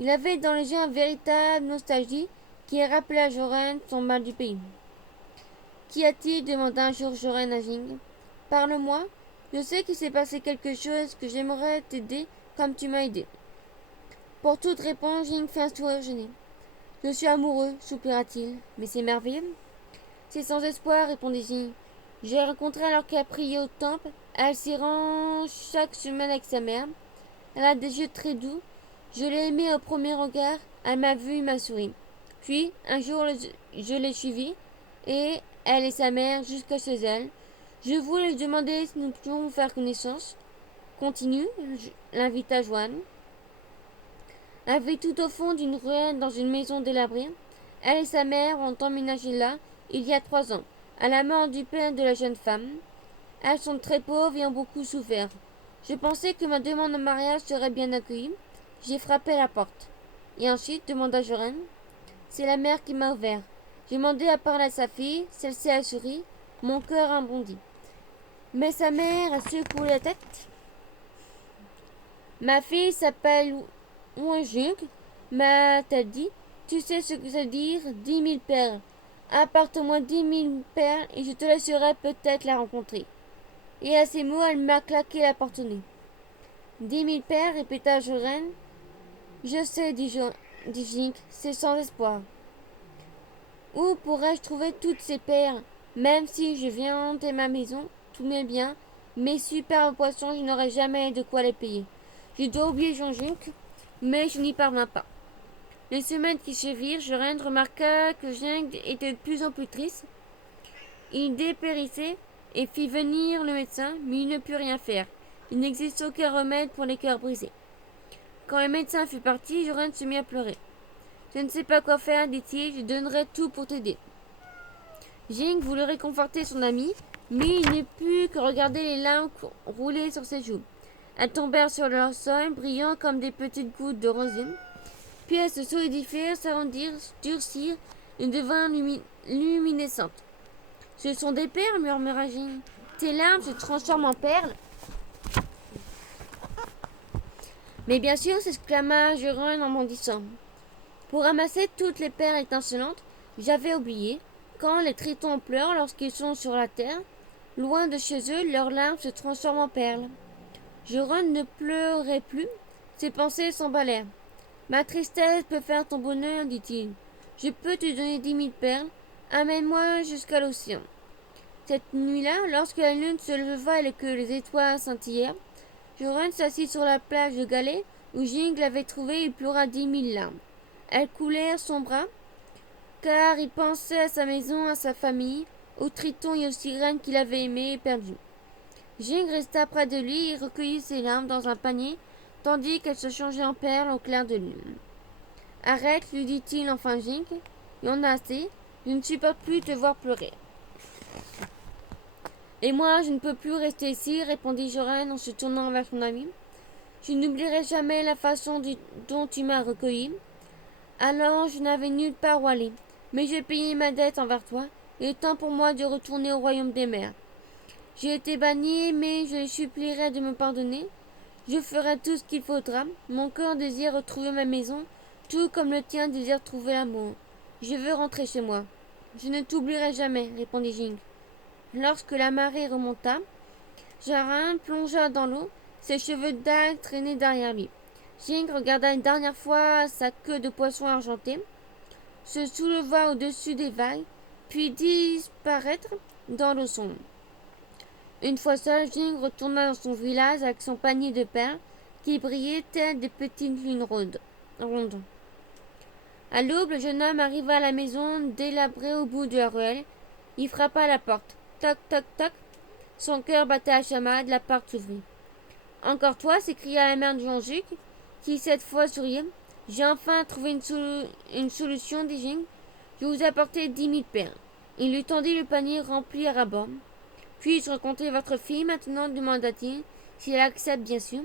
Il avait dans les yeux une véritable nostalgie qui rappelait à Joren son mal du pays. Qu'y a-t-il demanda un jour Joren à Jing. Parle-moi, je sais qu'il s'est passé quelque chose que j'aimerais t'aider comme tu m'as aidé. Pour toute réponse, Jing fit un sourire gêné. Je suis amoureux, soupira-t-il. Mais c'est merveilleux. C'est sans espoir, répondit Jing. J'ai rencontré alors qu'elle priait au temple. Elle s'y rend chaque semaine avec sa mère. Elle a des yeux très doux. Je l'ai aimée au premier regard. Elle m'a vu, m'a souri. Puis, un jour, je l'ai suivie, et elle et sa mère jusqu'à chez elle. Je voulais lui demander si nous pouvions faire connaissance. Continue, l'invita Joanne. Elle vit tout au fond d'une ruelle dans une maison délabrée. Elle et sa mère ont emménagé là il y a 3 ans, à la mort du père de la jeune femme. Elles sont très pauvres et ont beaucoup souffert. Je pensais que ma demande en mariage serait bien accueillie. J'ai frappé à la porte. Et ensuite, demanda Joren. C'est la mère qui m'a ouvert. J'ai demandé à parler à sa fille. Celle-ci a souri. Mon cœur a bondi. Mais sa mère a secoué la tête. Ma fille s'appelle Wonjung, m'a-t-elle dit. Tu sais ce que ça veut dire 10 000 perles. Apporte-moi 10 000 perles et je te laisserai peut-être la rencontrer. Et à ces mots, elle m'a claqué la porte au nez. 10 000 perles, répéta Joren. Je sais, dit Jing, c'est sans espoir. Où pourrais-je trouver toutes ces perles? Même si je viens hanter ma maison, tous mes biens, mes superbes poissons, je n'aurai jamais de quoi les payer. Je dois oublier Jean-Jacques, mais je n'y parviens pas. Les semaines qui suivirent, Joren remarqua que Jing était de plus en plus triste. Il dépérissait et fit venir le médecin, mais il ne put rien faire. Il n'existe aucun remède pour les cœurs brisés. Quand le médecin fut parti, Joren se mit à pleurer. Je ne sais pas quoi faire, dit-il, je donnerai tout pour t'aider. Jing voulut réconforter son ami, mais il ne put que regarder les larmes rouler sur ses joues. Elles tombèrent sur leur sol, brillant comme des petites gouttes de rosine. Puis elles se solidifièrent, s'arrondirent, durcirent et devinrent luminescentes. Ce sont des perles, murmura Jing. Tes larmes se transforment en perles. Mais bien sûr, s'exclama Joren en bondissant. Pour ramasser toutes les perles étincelantes, j'avais oublié, quand les tritons pleurent lorsqu'ils sont sur la terre, loin de chez eux, leurs larmes se transforment en perles. Joren ne pleurait plus, ses pensées s'emballèrent. Ma tristesse peut faire ton bonheur, dit-il. Je peux te donner 10 000 perles, amène-moi jusqu'à l'océan. Cette nuit-là, lorsque la lune se leva et que les étoiles scintillèrent, Joren s'assit sur la plage de Galets où Jing l'avait trouvé et pleura 10 000 larmes. Elles coulèrent son bras, car il pensait à sa maison, à sa famille, aux tritons et aux sirènes qu'il avait aimés et perdus. Jing resta près de lui et recueillit ses larmes dans un panier, tandis qu'elles se changeaient en perles au clair de lune. Arrête, lui dit-il enfin Jing, il en a assez, je ne supporte plus te voir pleurer. Et moi, je ne peux plus rester ici, répondit Joren en se tournant vers son ami. Je n'oublierai jamais la façon dont tu m'as recueilli. Alors je n'avais nulle part où aller, mais j'ai payé ma dette envers toi. Il est temps pour moi de retourner au royaume des mers. J'ai été banni, mais je les supplierai de me pardonner. Je ferai tout ce qu'il faudra. Mon cœur désire retrouver ma maison, tout comme le tien désire trouver l'amour. Je veux rentrer chez moi. Je ne t'oublierai jamais, répondit Jing. Lorsque la marée remonta, Joren plongea dans l'eau, ses cheveux d'algue traînaient derrière lui. Jing regarda une dernière fois sa queue de poisson argenté, se souleva au-dessus des vagues, puis disparaître dans l'eau sombre. Une fois seul, Jing retourna dans son village avec son panier de perles qui brillaient telles des petites lunes rondes. À l'aube, le jeune homme arriva à la maison délabrée au bout de la ruelle. Il frappa à la porte. Toc, toc, toc. Son cœur battait à chamade, la porte s'ouvrit. Encore toi, s'écria la mère de Jean-Juc, qui cette fois souriait. J'ai enfin trouvé une solution, dit Jing. Je vous ai apporté 10 000 perles. Il lui tendit le panier rempli à ras-bord. Puis-je rencontrer votre fille maintenant demanda-t-il, si elle accepte bien sûr.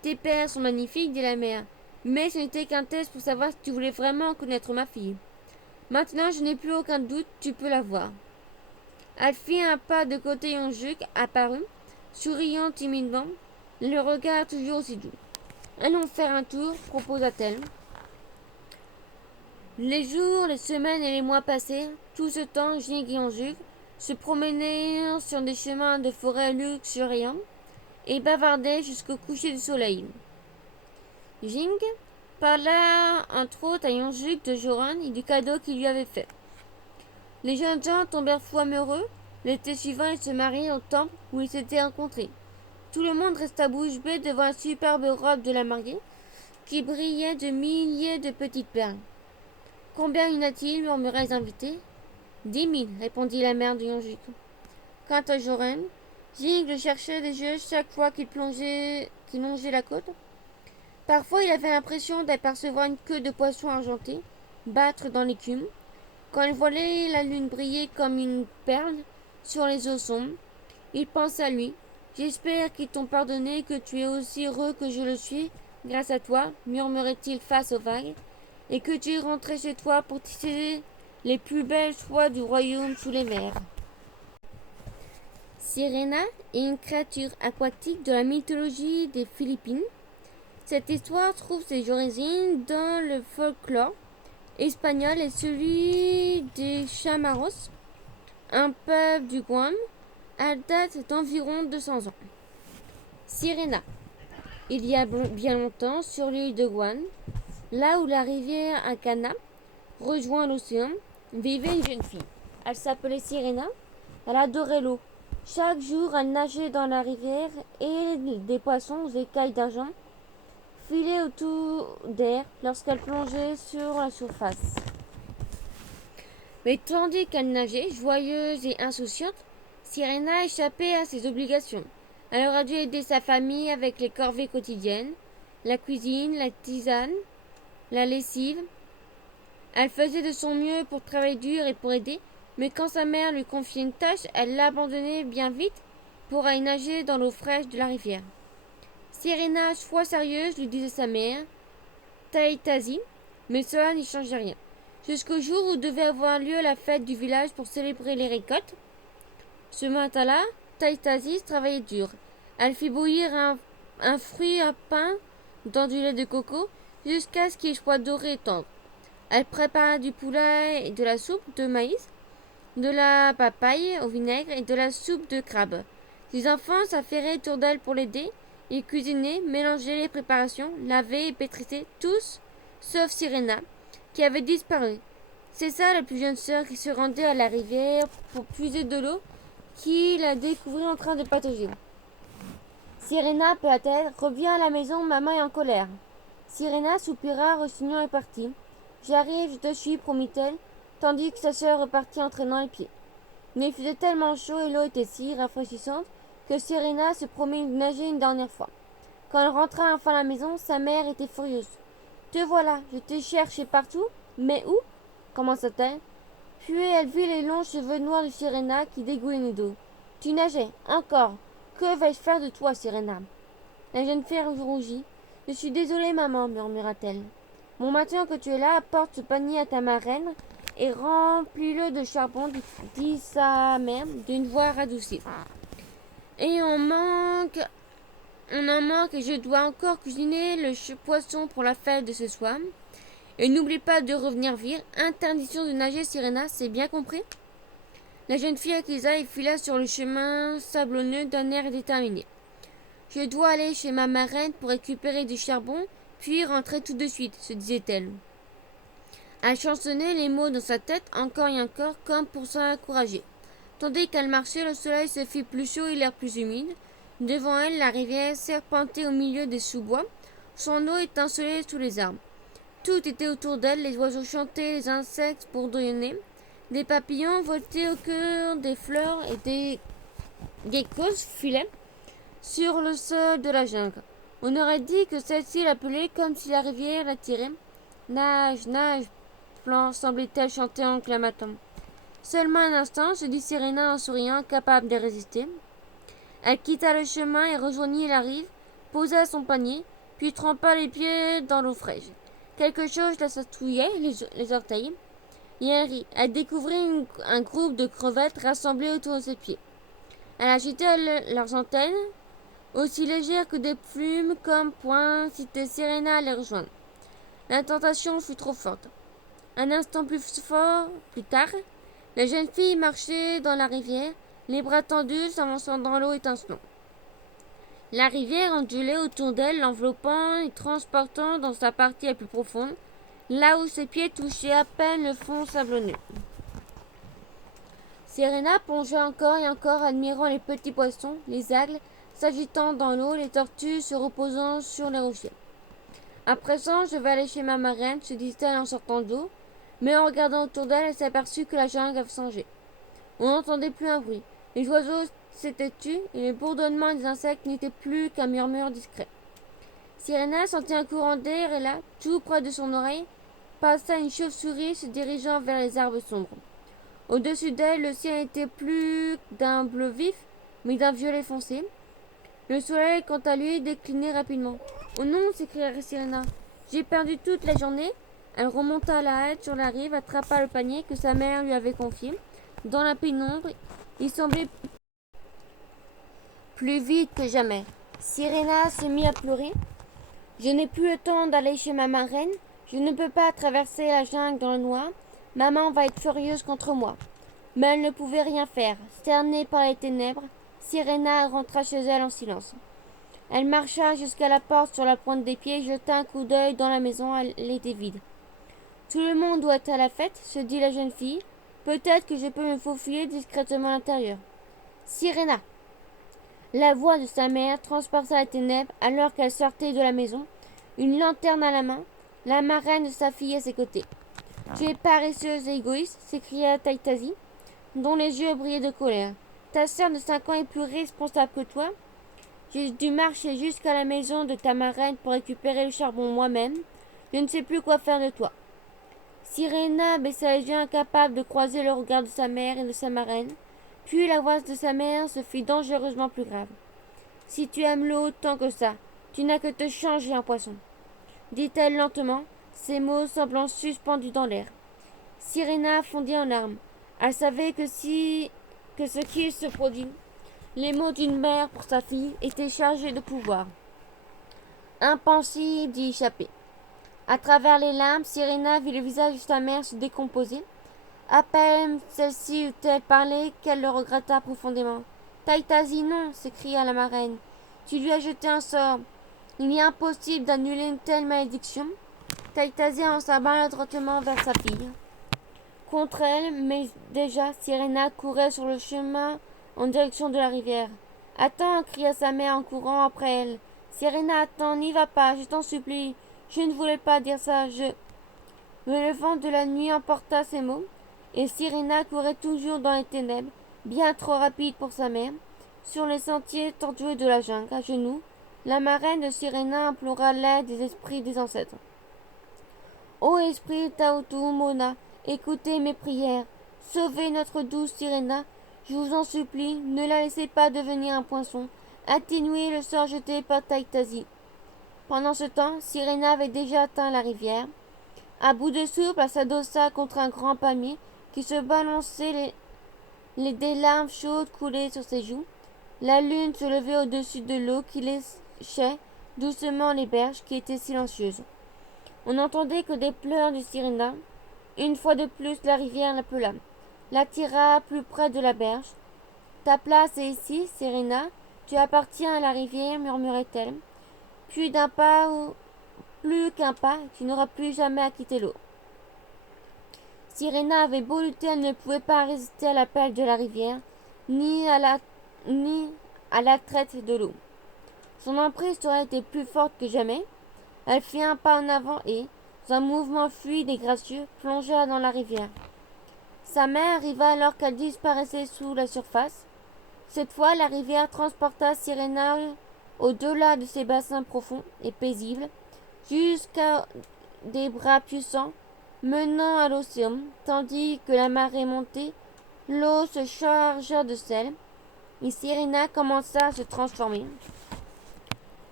Tes perles sont magnifiques, dit la mère, mais ce n'était qu'un test pour savoir si tu voulais vraiment connaître ma fille. Maintenant, je n'ai plus aucun doute, tu peux la voir. Elle fit un pas de côté, Jean-Juc apparut, souriant timidement. le regard toujours aussi doux. Allons faire un tour, proposa-t-elle. Les jours, les semaines et les mois passèrent. Tout ce temps, Jing et Anjuk se promenaient sur des chemins de forêt luxuriants et bavardaient jusqu'au coucher du soleil. Jing parla entre autres à Anjuk de Joran et du cadeau qu'il lui avait fait. Les jeunes gens tombèrent fous amoureux. L'été suivant, ils se marièrent au temple où ils s'étaient rencontrés. Tout le monde resta bouche bée devant la superbe robe de la mariée qui brillait de milliers de petites perles. Combien y en a-t-il murmuraient les invités. 10 000, répondit la mère de Yonjuk. Quant à Joran, Jing le cherchait des yeux chaque fois qu'il longeait la côte. Parfois, il avait l'impression d'apercevoir une queue de poisson argenté battre dans l'écume. Quand il voyait la lune briller comme une perle sur les eaux sombres, il pensait à lui. J'espère qu'ils t'ont pardonné, que tu es aussi heureux que je le suis, grâce à toi, murmurait-il face aux vagues, et que tu es rentré chez toi pour tisser les plus belles soies du royaume sous les mers. Sirena est une créature aquatique de la mythologie des Philippines. Cette histoire trouve ses origines dans le folklore espagnol et celui des Chamorros, un peuple du Guam, à date d'environ 200 ans. Sirena. Il y a bien longtemps, sur l'île de Guam, là où la rivière Acana rejoint l'océan, vivait une jeune fille. Elle s'appelait Sirena. Elle adorait l'eau. Chaque jour, elle nageait dans la rivière et des poissons aux écailles d'argent filaient autour d'elle lorsqu'elle plongeait sur la surface. Mais tandis qu'elle nageait, joyeuse et insouciante, Sirena échappait à ses obligations. Elle aurait dû aider sa famille avec les corvées quotidiennes, la cuisine, la tisane, la lessive. Elle faisait de son mieux pour travailler dur et pour aider, mais quand sa mère lui confiait une tâche, elle l'abandonnait bien vite pour aller nager dans l'eau fraîche de la rivière. Sirena, sois sérieuse, lui disait sa mère, Taïtazi, mais cela n'y changeait rien. Jusqu'au jour où devait avoir lieu la fête du village pour célébrer les récoltes. Ce matin-là, Taïtazi travaillait dur. Elle fit bouillir un fruit à pain dans du lait de coco jusqu'à ce qu'il soit doré et tendre. Elle prépara du poulet et de la soupe de maïs, de la papaye au vinaigre et de la soupe de crabe. Les enfants s'affairaient autour d'elle pour l'aider. Ils cuisinaient, mélangeaient les préparations, lavaient et pétrissaient tous, sauf Sirena, qui avait disparu. C'est ça la plus jeune sœur qui se rendait à la rivière pour puiser de l'eau, qui la découvrit en train de patauger. Sirena, peu à tête, revient à la maison, maman est en colère. Sirena soupira, rechignant et partit. J'arrive, je te suis, promit-elle, tandis que sa sœur repartit en traînant les pieds. Mais il faisait tellement chaud et l'eau était si rafraîchissante que Sirena se promit de nager une dernière fois. Quand elle rentra enfin à la maison, sa mère était furieuse. Te voilà, je t'ai cherché partout, mais où commença-t-elle. Puis elle vit les longs cheveux noirs de Sirena qui dégouinaient d'eau. Tu nageais, encore. Que vais-je faire de toi, Sirena? La jeune fille rougit. Je suis désolée, maman, murmura-t-elle. Bon, maintenant que tu es là, apporte ce panier à ta marraine et remplis-le de charbon, dit sa mère d'une voix radoucie. Et on en manque et je dois encore cuisiner le poisson pour la fête de ce soir. Et n'oublie pas de revenir vite. Interdiction de nager, Sirena, c'est bien compris? La jeune fille acquiesça et fila sur le chemin sablonneux d'un air déterminé. Je dois aller chez ma marraine pour récupérer du charbon, puis rentrer tout de suite, se disait-elle. Elle chansonnait les mots dans sa tête encore et encore, comme pour s'encourager. Tandis qu'elle marchait, le soleil se fit plus chaud et l'air plus humide. Devant elle, la rivière serpentait au milieu des sous-bois. Son eau étincelait sous les arbres. Tout était autour d'elle, les oiseaux chantaient, les insectes bourdonnaient, des papillons voltaient au cœur des fleurs et des geckos filaient sur le sol de la jungle. On aurait dit que celle-ci l'appelait comme si la rivière l'attirait. Nage, nage, semblait-elle chanter en clamatant. Seulement un instant, se dit Sirena en souriant, incapable de résister. Elle quitta le chemin et rejoignit la rive, posa son panier, puis trempa les pieds dans l'eau fraîche. Quelque chose la chatouillait les orteils, et elle rit. Elle découvrit un groupe de crevettes rassemblées autour de ses pieds. Elle agita leurs antennes aussi légère que des plumes comme pour inciter Serena à les rejoindre. La tentation fut trop forte. Un instant plus tard, la jeune fille marchait dans la rivière, les bras tendus, s'avançant dans l'eau étincelante. La rivière ondulait autour d'elle, l'enveloppant et transportant dans sa partie la plus profonde, là où ses pieds touchaient à peine le fond sablonneux. Serena plongeait encore et encore, admirant les petits poissons, les algues s'agitant dans l'eau, les tortues se reposant sur les rochers. À présent, je vais aller chez ma marraine, se dit-elle en sortant d'eau, mais en regardant autour d'elle, elle s'aperçut que la jungle avait changé. On n'entendait plus un bruit. Les oiseaux s'étaient tus et le bourdonnement des insectes n'était plus qu'un murmure discret. Sirena sentit un courant d'air et là, tout près de son oreille, passa une chauve-souris se dirigeant vers les arbres sombres. Au-dessus d'elle, le ciel n'était plus d'un bleu vif, mais d'un violet foncé. Le soleil, quant à lui, déclinait rapidement. « Oh non !» s'écria Sirena. « J'ai perdu toute la journée. » Elle remonta à la halte sur la rive, attrapa le panier que sa mère lui avait confié. Dans la pénombre, il semblait plus vide que jamais. Sirena se mit à pleurer. « Je n'ai plus le temps d'aller chez ma marraine. Je ne peux pas traverser la jungle dans le noir. Maman va être furieuse contre moi. » Mais elle ne pouvait rien faire. Cernée par les ténèbres, Sirena rentra chez elle en silence. Elle marcha jusqu'à la porte sur la pointe des pieds, jeta un coup d'œil dans la maison, elle était vide. Tout le monde doit être à la fête, se dit la jeune fille. Peut-être que je peux me faufiler discrètement à l'intérieur. Sirena! La voix de sa mère transperça les ténèbres alors qu'elle sortait de la maison, une lanterne à la main, la marraine de sa fille à ses côtés. Tu es paresseuse et égoïste, s'écria Taitasi, dont les yeux brillaient de colère. Ta sœur de 5 ans est plus responsable que toi. J'ai dû marcher jusqu'à la maison de ta marraine pour récupérer le charbon moi-même. Je ne sais plus quoi faire de toi. Sirena baissa les yeux, incapable de croiser le regard de sa mère et de sa marraine. Puis la voix de sa mère se fit dangereusement plus grave. Si tu aimes l'eau autant que ça, tu n'as que te changer en poisson, dit-elle lentement, ses mots semblant suspendus dans l'air. Sirena fondit en larmes. Elle savait que ce qui se produit, les mots d'une mère pour sa fille, étaient chargés de pouvoir. Impossible d'y échapper. À travers les larmes, Sirena vit le visage de sa mère se décomposer. À peine celle-ci eut-elle parlé qu'elle le regretta profondément. Taitasi, non, s'écria la marraine. Tu lui as jeté un sort. Il est impossible d'annuler une telle malédiction. Taitasi avança maladroitement vers sa fille. Contre elle, mais déjà, Sirena courait sur le chemin en direction de la rivière. Attends, cria sa mère en courant après elle. Sirena, attends, n'y va pas, je t'en supplie. Je ne voulais pas dire ça, Le vent de la nuit emporta ces mots, et Sirena courait toujours dans les ténèbres, bien trop rapide pour sa mère, sur les sentiers tortueux de la jungle, à genoux. La marraine de Sirena implora l'aide des esprits des ancêtres. Ô esprit Tautu Mona, écoutez mes prières. Sauvez notre douce Sirena. Je vous en supplie, ne la laissez pas devenir un poinçon. Atténuez le sort jeté par Taitasi. Pendant ce temps, Sirena avait déjà atteint la rivière. À bout de souffle, elle s'adossa contre un grand palmier qui se balançait, des larmes chaudes coulaient sur ses joues. La lune se levait au-dessus de l'eau qui léchait doucement les berges qui étaient silencieuses. On n'entendait que des pleurs de Sirena. Une fois de plus, la rivière l'appela, l'attira plus près de la berge. Ta place est ici, Sirena. Tu appartiens à la rivière, murmurait-elle. Puis d'un pas ou plus qu'un pas, tu n'auras plus jamais à quitter l'eau. Sirena avait beau lutter, elle ne pouvait pas résister à l'appel de la rivière, ni à la traite de l'eau. Son emprise aurait été plus forte que jamais. Elle fit un pas en avant et, dans un mouvement fluide et gracieux, plongea dans la rivière. Sa mère arriva alors qu'elle disparaissait sous la surface. Cette fois, la rivière transporta Sirena au-delà de ses bassins profonds et paisibles, jusqu'à des bras puissants menant à l'océan, tandis que la marée montait, l'eau se chargea de sel, et Sirena commença à se transformer.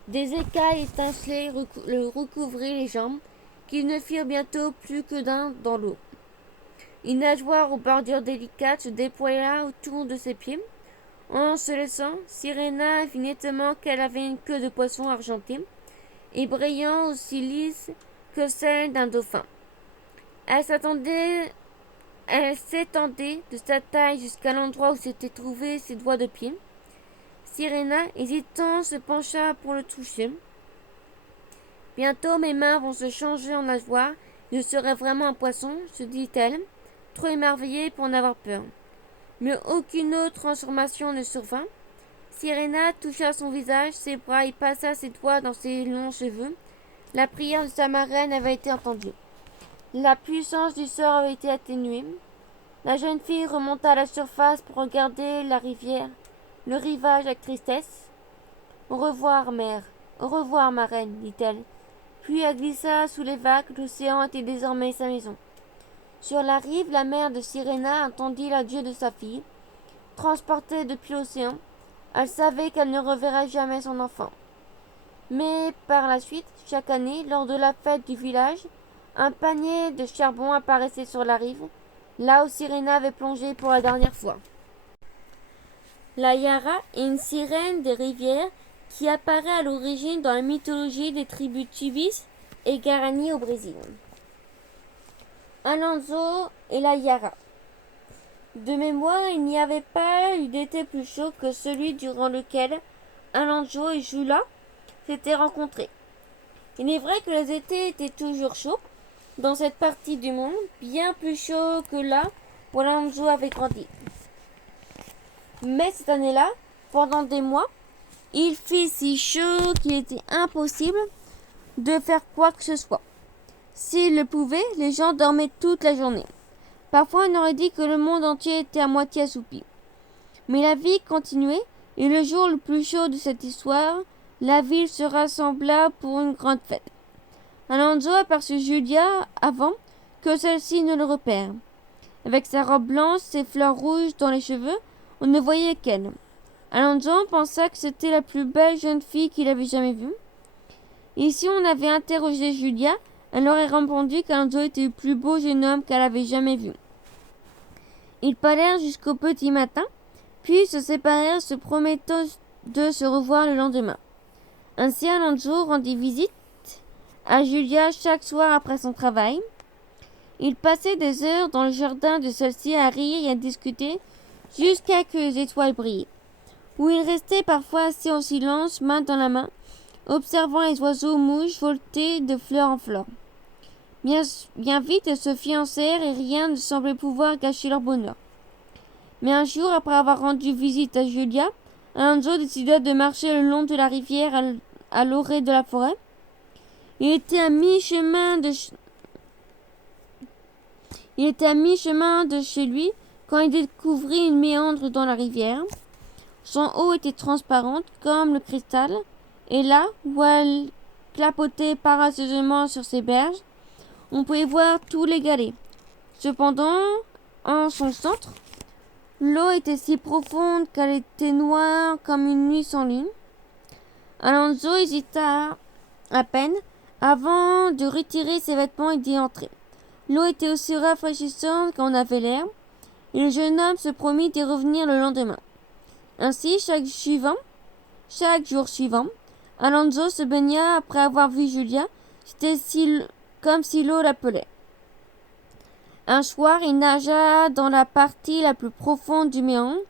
Des écailles étincelées le recouvrirent les jambes, qu'ils ne firent bientôt plus que d'un dans l'eau. Une nageoire aux bordures délicates se déploya autour de ses pieds. En se laissant, Sirena vit nettement qu'elle avait une queue de poisson argentée et brillant aussi lisse que celle d'un dauphin. Elle s'étendait de sa taille jusqu'à l'endroit où s'étaient trouvés ses doigts de pied. Sirena, hésitant, se pencha pour le toucher. Bientôt mes mains vont se changer en nageoire, je serai vraiment un poisson, se dit-elle, trop émerveillée pour en avoir peur. Mais aucune autre transformation ne survint. Sirena toucha son visage, ses bras et passa ses doigts dans ses longs cheveux. La prière de sa marraine avait été entendue. La puissance du sort avait été atténuée. La jeune fille remonta à la surface pour regarder la rivière, le rivage avec tristesse. « Au revoir, mère. Au revoir, marraine, dit-elle. Puis elle glissa sous les vagues, l'océan était désormais sa maison. Sur la rive, la mère de Sirena entendit l'adieu de sa fille. Transportée depuis l'océan, elle savait qu'elle ne reverrait jamais son enfant. Mais par la suite, chaque année, lors de la fête du village, un panier de charbon apparaissait sur la rive, là où Sirena avait plongé pour la dernière fois. La Yara est une sirène des rivières qui apparaît à l'origine dans la mythologie des tribus Tubis et Guarani au Brésil. Alonso et la Yara. De mémoire, il n'y avait pas eu d'été plus chaud que celui durant lequel Alonso et Jula s'étaient rencontrés. Il est vrai que les étés étaient toujours chauds dans cette partie du monde, bien plus chauds que là où Alonso avait grandi. Mais cette année-là, pendant des mois, il fit si chaud qu'il était impossible de faire quoi que ce soit. S'ils le pouvaient, les gens dormaient toute la journée. Parfois, on aurait dit que le monde entier était à moitié assoupi. Mais la vie continuait, et le jour le plus chaud de cette histoire, la ville se rassembla pour une grande fête. Alonso aperçut Julia avant que celle-ci ne le repère. Avec sa robe blanche, ses fleurs rouges dans les cheveux, on ne voyait qu'elle. Alonso pensa que c'était la plus belle jeune fille qu'il avait jamais vue. Et si on avait interrogé Julia, elle aurait répondu qu'Alonso était le plus beau jeune homme qu'elle avait jamais vu. Ils parlèrent jusqu'au petit matin, puis se séparèrent, se promettant de se revoir le lendemain. Ainsi Alonso rendit visite à Julia chaque soir après son travail. Il passait des heures dans le jardin de celle-ci à rire et à discuter jusqu'à que les étoiles brillaient, où il restait parfois assis en silence, main dans la main, observant les oiseaux mouches volter de fleur en fleur. Bien vite, elles se fiancèrent et rien ne semblait pouvoir gâcher leur bonheur. Mais un jour, après avoir rendu visite à Julia, Alonso décida de marcher le long de la rivière à l'orée de la forêt. Il était à mi-chemin de chez lui quand il découvrit une méandre dans la rivière. Son eau était transparente comme le cristal, et là où elle clapotait paresseusement sur ses berges, on pouvait voir tous les galets. Cependant, en son centre, l'eau était si profonde qu'elle était noire comme une nuit sans lune. Alonso hésita à peine avant de retirer ses vêtements et d'y entrer. L'eau était aussi rafraîchissante qu'en avait l'air, et le jeune homme se promit d'y revenir le lendemain. Ainsi, chaque jour suivant, Alonso se baigna après avoir vu Julia. C'était comme si l'eau l'appelait. Un soir, il nagea dans la partie la plus profonde du méandre.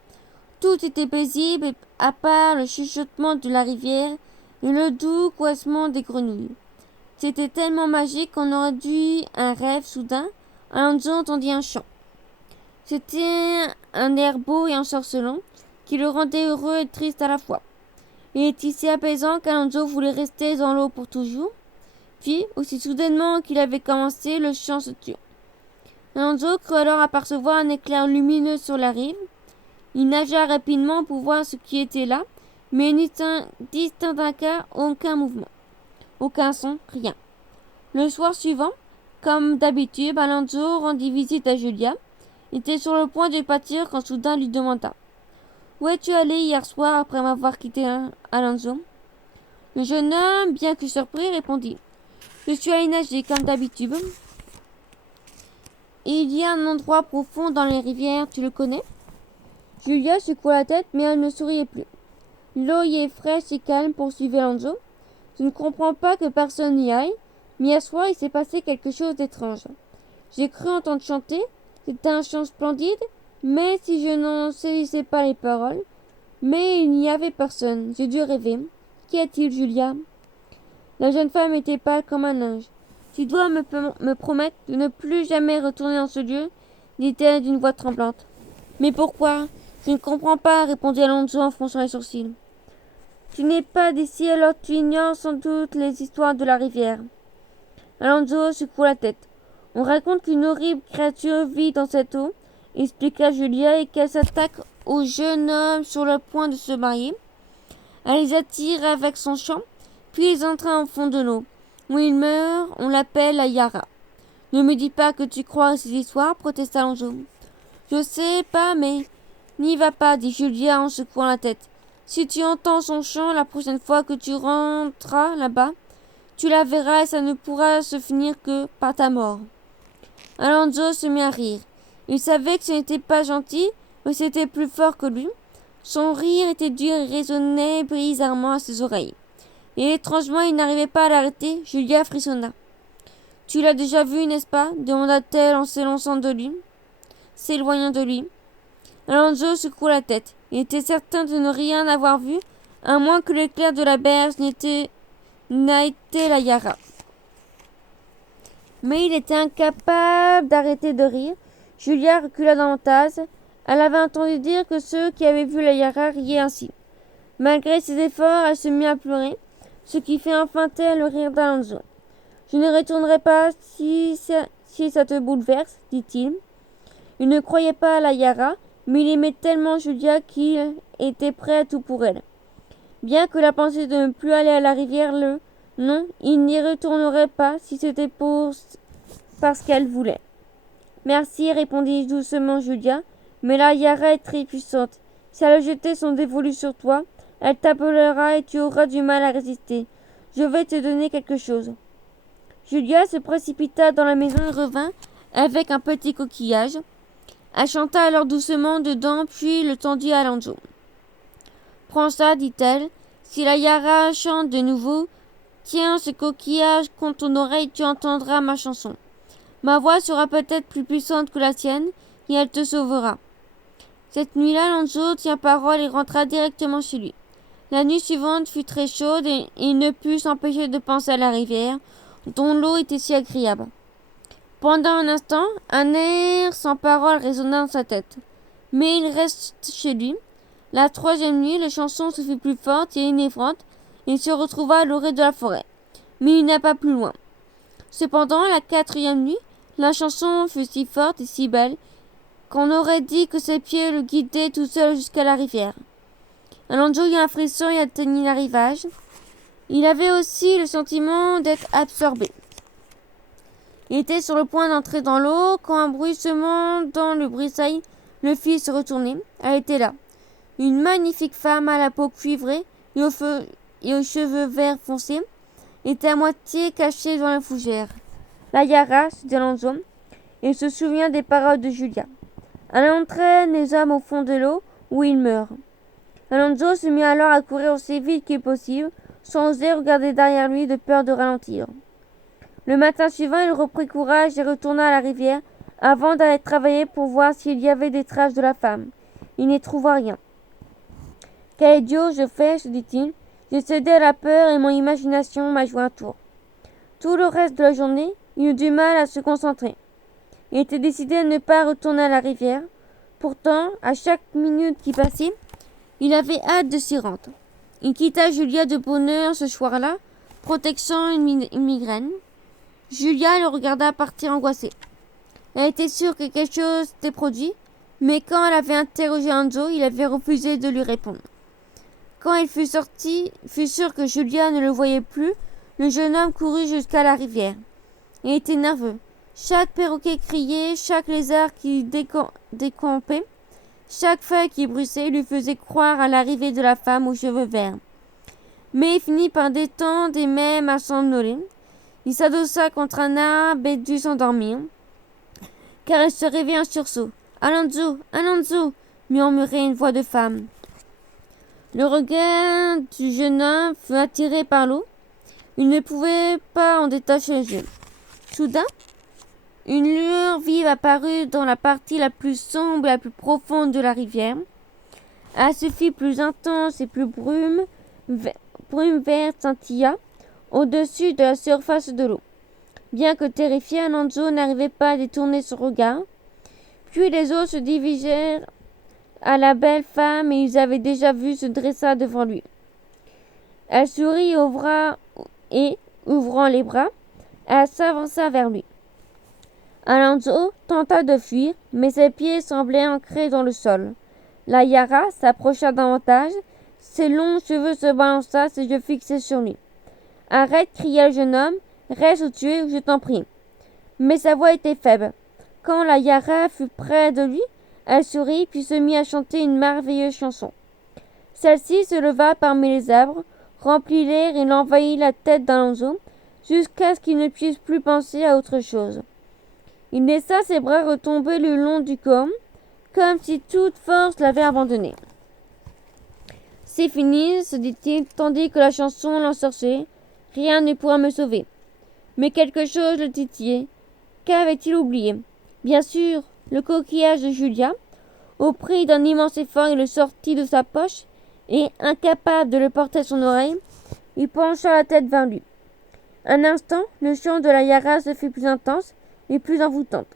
Tout était paisible, à part le chuchotement de la rivière et le doux couassement des grenouilles. C'était tellement magique qu'on aurait dû un rêve soudain. Alonso entendit un chant. C'était un air beau et ensorcelant qui le rendait heureux et triste à la fois. Il était si apaisant qu'Alonso voulait rester dans l'eau pour toujours. Puis, aussi soudainement qu'il avait commencé, le chant se tut. Alonso crut alors apercevoir un éclair lumineux sur la rive. Il nagea rapidement pour voir ce qui était là, mais il ne distingua aucun mouvement, aucun son, rien. Le soir suivant, comme d'habitude, Alonso rendit visite à Julia. Il était sur le point de partir quand soudain lui demanda « Où es-tu allé hier soir après m'avoir quitté, Alonso ?» Le jeune homme, bien que surpris, répondit « Je suis allé nager comme d'habitude. Il y a un endroit profond dans les rivières, tu le connais ?» Julia secoua la tête, mais elle ne souriait plus. L'eau y est fraîche et calme, poursuivit Alonso. Je ne comprends pas que personne n'y aille, mais hier soir il s'est passé quelque chose d'étrange. J'ai cru entendre chanter, c'était un chant splendide, mais si je n'en saisissais pas les paroles, mais il n'y avait personne, j'ai dû rêver. Qu'y a-t-il, Julia? La jeune femme était pâle comme un linge. Tu dois me promettre de ne plus jamais retourner dans ce lieu, dit-elle d'une voix tremblante. Mais pourquoi? Je ne comprends pas, répondit Alonso en fronçant les sourcils. Tu n'es pas d'ici, alors tu ignores sans doute les histoires de la rivière. Alonso secoua la tête. On raconte qu'une horrible créature vit dans cette eau, expliqua Julia, et qu'elle s'attaque aux jeunes hommes sur le point de se marier. Elle les attire avec son chant, puis les entraîne au fond de l'eau. Où il meurt, on l'appelle la Yara. Ne me dis pas que tu crois à ces histoires, protesta Alonso. Je sais pas, mais n'y va pas, dit Julia en secouant la tête. Si tu entends son chant la prochaine fois que tu rentreras là-bas, tu la verras et ça ne pourra se finir que par ta mort. Alonso se mit à rire. Il savait que ce n'était pas gentil, mais c'était plus fort que lui. Son rire était dur et résonnait bizarrement à ses oreilles. Et étrangement, il n'arrivait pas à l'arrêter. Julia frissonna. Tu l'as déjà vu, n'est-ce pas? Demanda-t-elle en s'éloignant de lui. Alonso secoua la tête. Il était certain de ne rien avoir vu, à moins que l'éclair de la berge n'a été la Yara. Mais il était incapable d'arrêter de rire. Julia recula davantage. Elle avait entendu dire que ceux qui avaient vu la Yara riaient ainsi. Malgré ses efforts, elle se mit à pleurer, ce qui fit enfin taire le rire d'Alonso. Je ne retournerai pas si ça te bouleverse, dit-il. Il ne croyait pas à la Yara, mais il aimait tellement Julia qu'il était prêt à tout pour elle. Bien que la pensée de ne plus aller à la rivière non, il n'y retournerait pas si c'était parce qu'elle voulait. Merci, répondit doucement Julia, mais la Yara est très puissante. Si elle a jeté son dévolu sur toi, elle t'appellera et tu auras du mal à résister. Je vais te donner quelque chose. Julia se précipita dans la maison et revint avec un petit coquillage. Elle chanta alors doucement dedans, puis le tendit à Alonso. Prends ça, dit-elle. Si la Yara chante de nouveau, tiens ce coquillage contre ton oreille, tu entendras ma chanson. Ma voix sera peut-être plus puissante que la tienne, et elle te sauvera. Cette nuit-là, Alonso tient parole et rentra directement chez lui. La nuit suivante fut très chaude et il ne put s'empêcher de penser à la rivière, dont l'eau était si agréable. Pendant un instant, un air sans parole résonna dans sa tête. Mais il reste chez lui. La troisième nuit, la chanson se fit plus forte et énévrante, et il se retrouva à l'orée de la forêt. Mais il n'a pas plus loin. Cependant, la quatrième nuit, la chanson fut si forte et si belle qu'on aurait dit que ses pieds le guidaient tout seul jusqu'à la rivière. Alonso eut un frisson et atteignit le rivage. Il avait aussi le sentiment d'être absorbé. Il était sur le point d'entrer dans l'eau quand un bruissement dans le broussailles le fit se retourner. Elle était là. Une magnifique femme à la peau cuivrée et aux cheveux verts foncés était à moitié cachée dans la fougère. La Yara, se dit Alonso, et se souvient des paroles de Julia. Elle entraîne les hommes au fond de l'eau où ils meurent. Alonso se mit alors à courir aussi vite que possible, sans oser regarder derrière lui de peur de ralentir. Le matin suivant, il reprit courage et retourna à la rivière avant d'aller travailler pour voir s'il y avait des traces de la femme. Il n'y trouva rien. Quel idiot je fais, se dit-il. J'ai cédé à la peur et mon imagination m'a joué un tour. Tout le reste de la journée, il eut du mal à se concentrer. Il était décidé à ne pas retourner à la rivière. Pourtant, à chaque minute qui passait, il avait hâte de s'y rendre. Il quitta Julia de bonne heure ce soir-là, protexant une migraine. Julia le regarda partir angoissée. Elle était sûre que quelque chose s'était produit, mais quand elle avait interrogé Alonso, il avait refusé de lui répondre. Quand il fut sorti, fut sûr que Julia ne le voyait plus, le jeune homme courut jusqu'à la rivière. Il était nerveux. Chaque perroquet criait, chaque lézard qui décampait, chaque feuille qui bruissait lui faisait croire à l'arrivée de la femme aux cheveux verts. Mais il finit par détendre et même à somnoler. Il s'adossa contre un arbre et dut s'endormir, car il se réveilla en sursaut. Alonso, Alonso, murmurait une voix de femme. Le regard du jeune homme fut attiré par l'eau. Il ne pouvait pas en détacher les yeux. Soudain, une lueur vive apparut dans la partie la plus sombre et la plus profonde de la rivière. Elle se fit plus intense et plus brume verte scintilla au-dessus de la surface de l'eau. Bien que terrifié, Alonso n'arrivait pas à détourner son regard. Puis les autres se dirigèrent à la belle femme et ils avaient déjà vu se dressa devant lui. Elle sourit et, ouvrant les bras, elle s'avança vers lui. Alonso tenta de fuir, mais ses pieds semblaient ancrés dans le sol. La Yara s'approcha davantage, ses longs cheveux se balança, ses yeux fixés sur lui. « Arrête !» cria le jeune homme. « Reste où tu es, je t'en prie. » Mais sa voix était faible. Quand la Yara fut près de lui, elle sourit puis se mit à chanter une merveilleuse chanson. Celle-ci se leva parmi les arbres, remplit l'air et l'envahit la tête d'Alonso, jusqu'à ce qu'il ne puisse plus penser à autre chose. Il laissa ses bras retomber le long du corps, comme si toute force l'avait abandonné. « C'est fini, se dit-il, tandis que la chanson l'ensorcelait. Rien ne pourra me sauver. » Mais quelque chose le titillait. Qu'avait-il oublié? Bien sûr, le coquillage de Julia. Au prix d'un immense effort, il le sortit de sa poche et, incapable de le porter à son oreille, il pencha la tête vers lui. Un instant, le chant de la Yara se fit plus intense et plus envoûtante.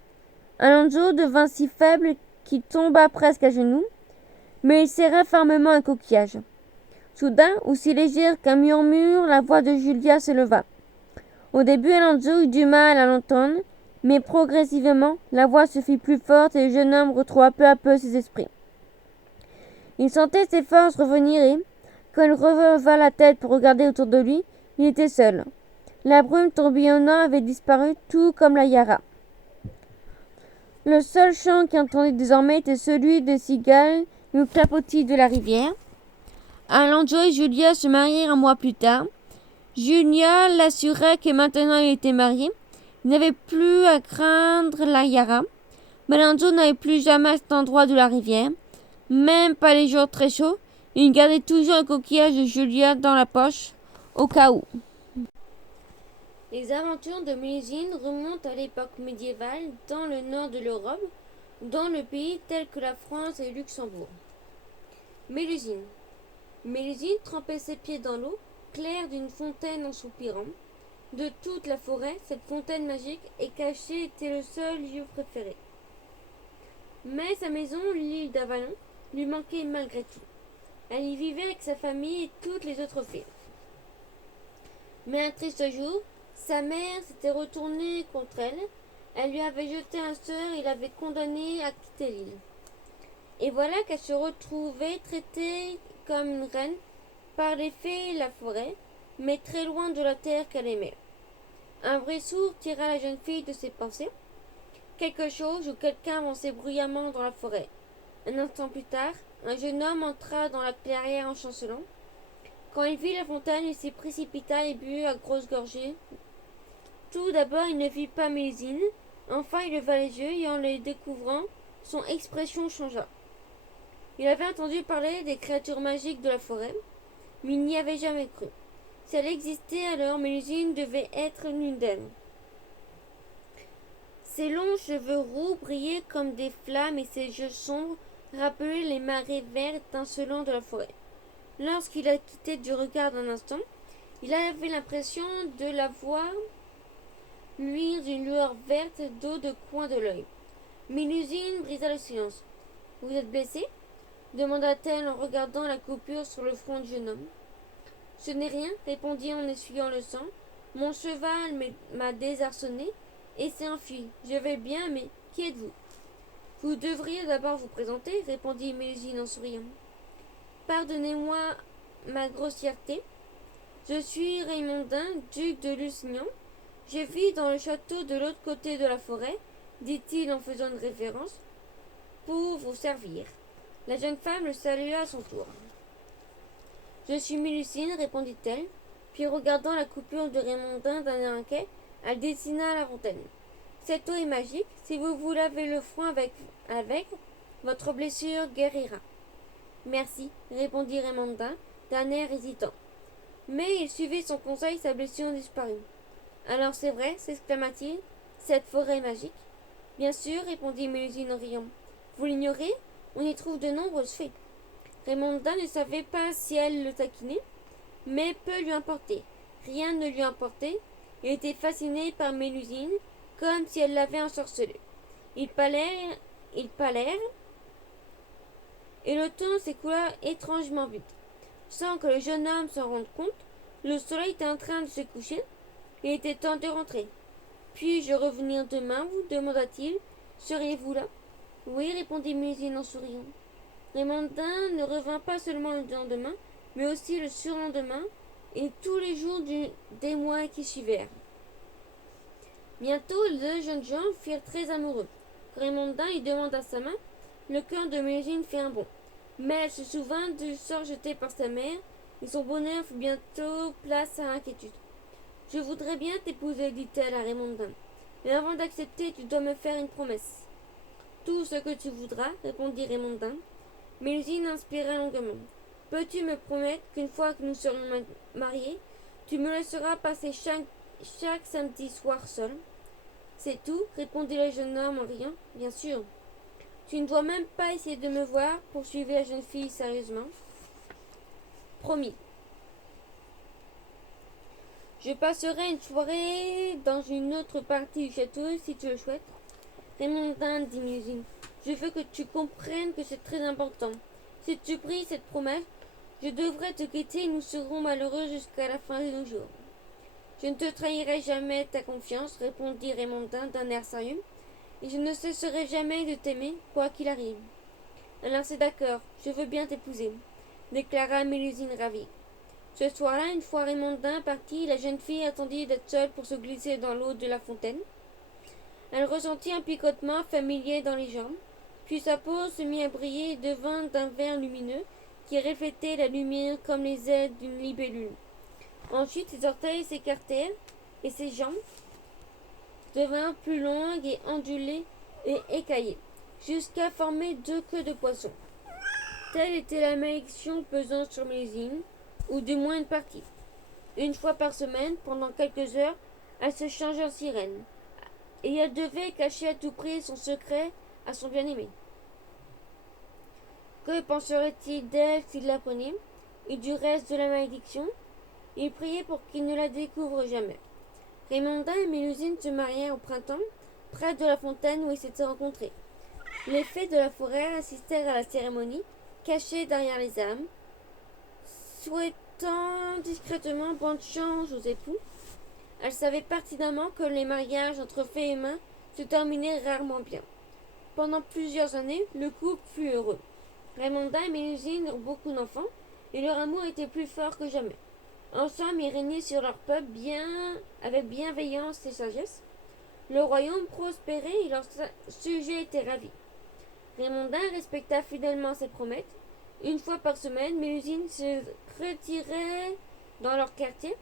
Alonso devint si faible qu'il tomba presque à genoux, mais il serra fermement un coquillage. Soudain, aussi légère qu'un murmure, la voix de Julia s'éleva. Au début, Alonso eut du mal à l'entendre, mais progressivement, la voix se fit plus forte et le jeune homme retrouva peu à peu ses esprits. Il sentait ses forces revenir et, quand il releva la tête pour regarder autour de lui, il était seul. La brume tourbillonnant avait disparu, tout comme la Yara. Le seul chant qu'il entendait désormais était celui des cigales et le clapotis de la rivière. Alonso et Julia se marièrent un mois plus tard. Julia l'assura que maintenant il était marié. Il n'avait plus à craindre la Yara. Mais Alonso n'allait plus jamais à cet endroit de la rivière. Même pas les jours très chauds. Il gardait toujours un coquillage de Julia dans la poche, au cas où. Les aventures de Mélusine remontent à l'époque médiévale dans le nord de l'Europe, dans le pays tels que la France et le Luxembourg. Mélusine. Mélusine trempait ses pieds dans l'eau claire d'une fontaine en soupirant. De toute la forêt, cette fontaine magique et cachée était le seul lieu préféré. Mais sa maison, l'île d'Avalon, lui manquait malgré tout. Elle y vivait avec sa famille et toutes les autres fées. Mais un triste jour, sa mère s'était retournée contre elle. Elle lui avait jeté un sort et l'avait condamnée à quitter l'île. Et voilà qu'elle se retrouvait traitée comme une reine par les fées et la forêt, mais très loin de la terre qu'elle aimait. Un bruit sourd tira la jeune fille de ses pensées. Quelque chose ou quelqu'un avançait bruyamment dans la forêt. Un instant plus tard, un jeune homme entra dans la clairière en chancelant. Quand il vit la fontaine, il s'y précipita et but à grosses gorgées. Tout d'abord, il ne vit pas Mélusine. Enfin, il leva les yeux et en les découvrant, son expression changea. Il avait entendu parler des créatures magiques de la forêt, mais il n'y avait jamais cru. Si elle existait alors, Mélusine devait être l'une d'elles. Ses longs cheveux roux brillaient comme des flammes et ses yeux sombres rappelaient les marées vertes étincelantes de la forêt. Lorsqu'il la quittait du regard d'un instant, il avait l'impression de la voir luire d'une lueur verte d'eau de coin de l'œil. Mélusine brisa le silence. « Vous êtes blessé ?» demanda-t-elle en regardant la coupure sur le front du jeune homme. « Ce n'est rien, répondit en essuyant le sang. Mon cheval m'a désarçonné et s'est enfui. Je vais bien, mais qui êtes-vous ? Vous devriez d'abord vous présenter, répondit Mélusine en souriant. Pardonnez-moi ma grossièreté. Je suis Raymondin, duc de Lusignan. Je vis dans le château de l'autre côté de la forêt, dit-il en faisant une révérence, pour vous servir. La jeune femme le salua à son tour. Je suis Mélusine, répondit-elle, puis regardant la coupure de Raymondin d'un air inquiet, elle dessina la fontaine. Cette eau est magique. Si vous vous lavez le front avec, Votre blessure guérira. Merci, répondit Raymondin, d'un air hésitant. Mais il suivit son conseil, sa blessure disparut. Alors c'est vrai, s'exclama-t-il, cette forêt magique. Bien sûr, répondit Mélusine en riant. Vous l'ignorez? On y trouve de nombreuses fées. Raymondin ne savait pas si elle le taquinait, mais peu lui importait. Rien ne lui importait. Il était fasciné par Mélusine, comme si elle l'avait ensorcelé. Ils parlèrent, et le temps s'écoula étrangement vite. Sans que le jeune homme s'en rende compte, le soleil était en train de se coucher. Il était temps de rentrer. Puis-je revenir demain, vous demanda-t-il. Seriez-vous là? Oui, répondit Mélusine en souriant. Raymondin ne revint pas seulement le lendemain, mais aussi le surlendemain et tous les jours des mois qui suivirent. Bientôt, les deux jeunes gens furent très amoureux. Raymondin lui demanda sa main. Le cœur de Mélusine fit un bond. Mais elle se souvint du sort jeté par sa mère, et son bonheur fut bientôt place à l'inquiétude. Je voudrais bien t'épouser, dit-elle à Raymondin. Mais avant d'accepter, tu dois me faire une promesse. Tout ce que tu voudras, répondit Raymondin. Mélusine inspira longuement. Peux-tu me promettre qu'une fois que nous serons mariés, tu me laisseras passer chaque samedi soir seul? C'est tout, répondit le jeune homme en riant. Bien sûr. Tu ne dois même pas essayer de me voir, poursuivit la jeune fille sérieusement. Promis. Je passerai une soirée dans une autre partie du château si tu le souhaites. Raymondin, dit Mélusine, je veux que tu comprennes que c'est très important. Si tu brilles cette promesse, je devrais te quitter et nous serons malheureux jusqu'à la fin de nos jours. Je ne te trahirai jamais ta confiance, répondit Raymondin d'un air sérieux, et je ne cesserai jamais de t'aimer, quoi qu'il arrive. Alors c'est d'accord, je veux bien t'épouser, déclara Mélusine ravie. Ce soir-là, une fois Raymondin parti, la jeune fille attendit d'être seule pour se glisser dans l'eau de la fontaine. Elle ressentit un picotement familier dans les jambes, puis sa peau se mit à briller et devint d'un vert lumineux qui reflétait la lumière comme les ailes d'une libellule. Ensuite, ses orteils s'écartèrent et ses jambes devinrent plus longues et ondulées et écaillées, jusqu'à former deux queues de poisson. Telle était la malédiction pesant sur Mélusine, ou du moins une partie. Une fois par semaine, pendant quelques heures, elle se changeait en sirène, et elle devait cacher à tout prix son secret à son bien-aimé. Que penserait-il d'elle s'il l'apprenait, et du reste de la malédiction? Il priait pour qu'il ne la découvre jamais. Raymondin et Mélusine se marièrent au printemps, près de la fontaine où ils s'étaient rencontrés. Les fées de la forêt assistèrent à la cérémonie, cachées derrière les âmes, souhaitant discrètement bonne chance aux époux. Elles savaient pertinemment que les mariages entre fées et humains se terminaient rarement bien. Pendant plusieurs années, le couple fut heureux. Raymondin et Mélusine eurent beaucoup d'enfants, et leur amour était plus fort que jamais. Ensemble, ils régnaient sur leur peuple avec bienveillance et sagesse. Le royaume prospérait et leurs sujets étaient ravis. Raymondin respecta fidèlement ses promesses. Une fois par semaine, Mélusine se retirait dans leur quartier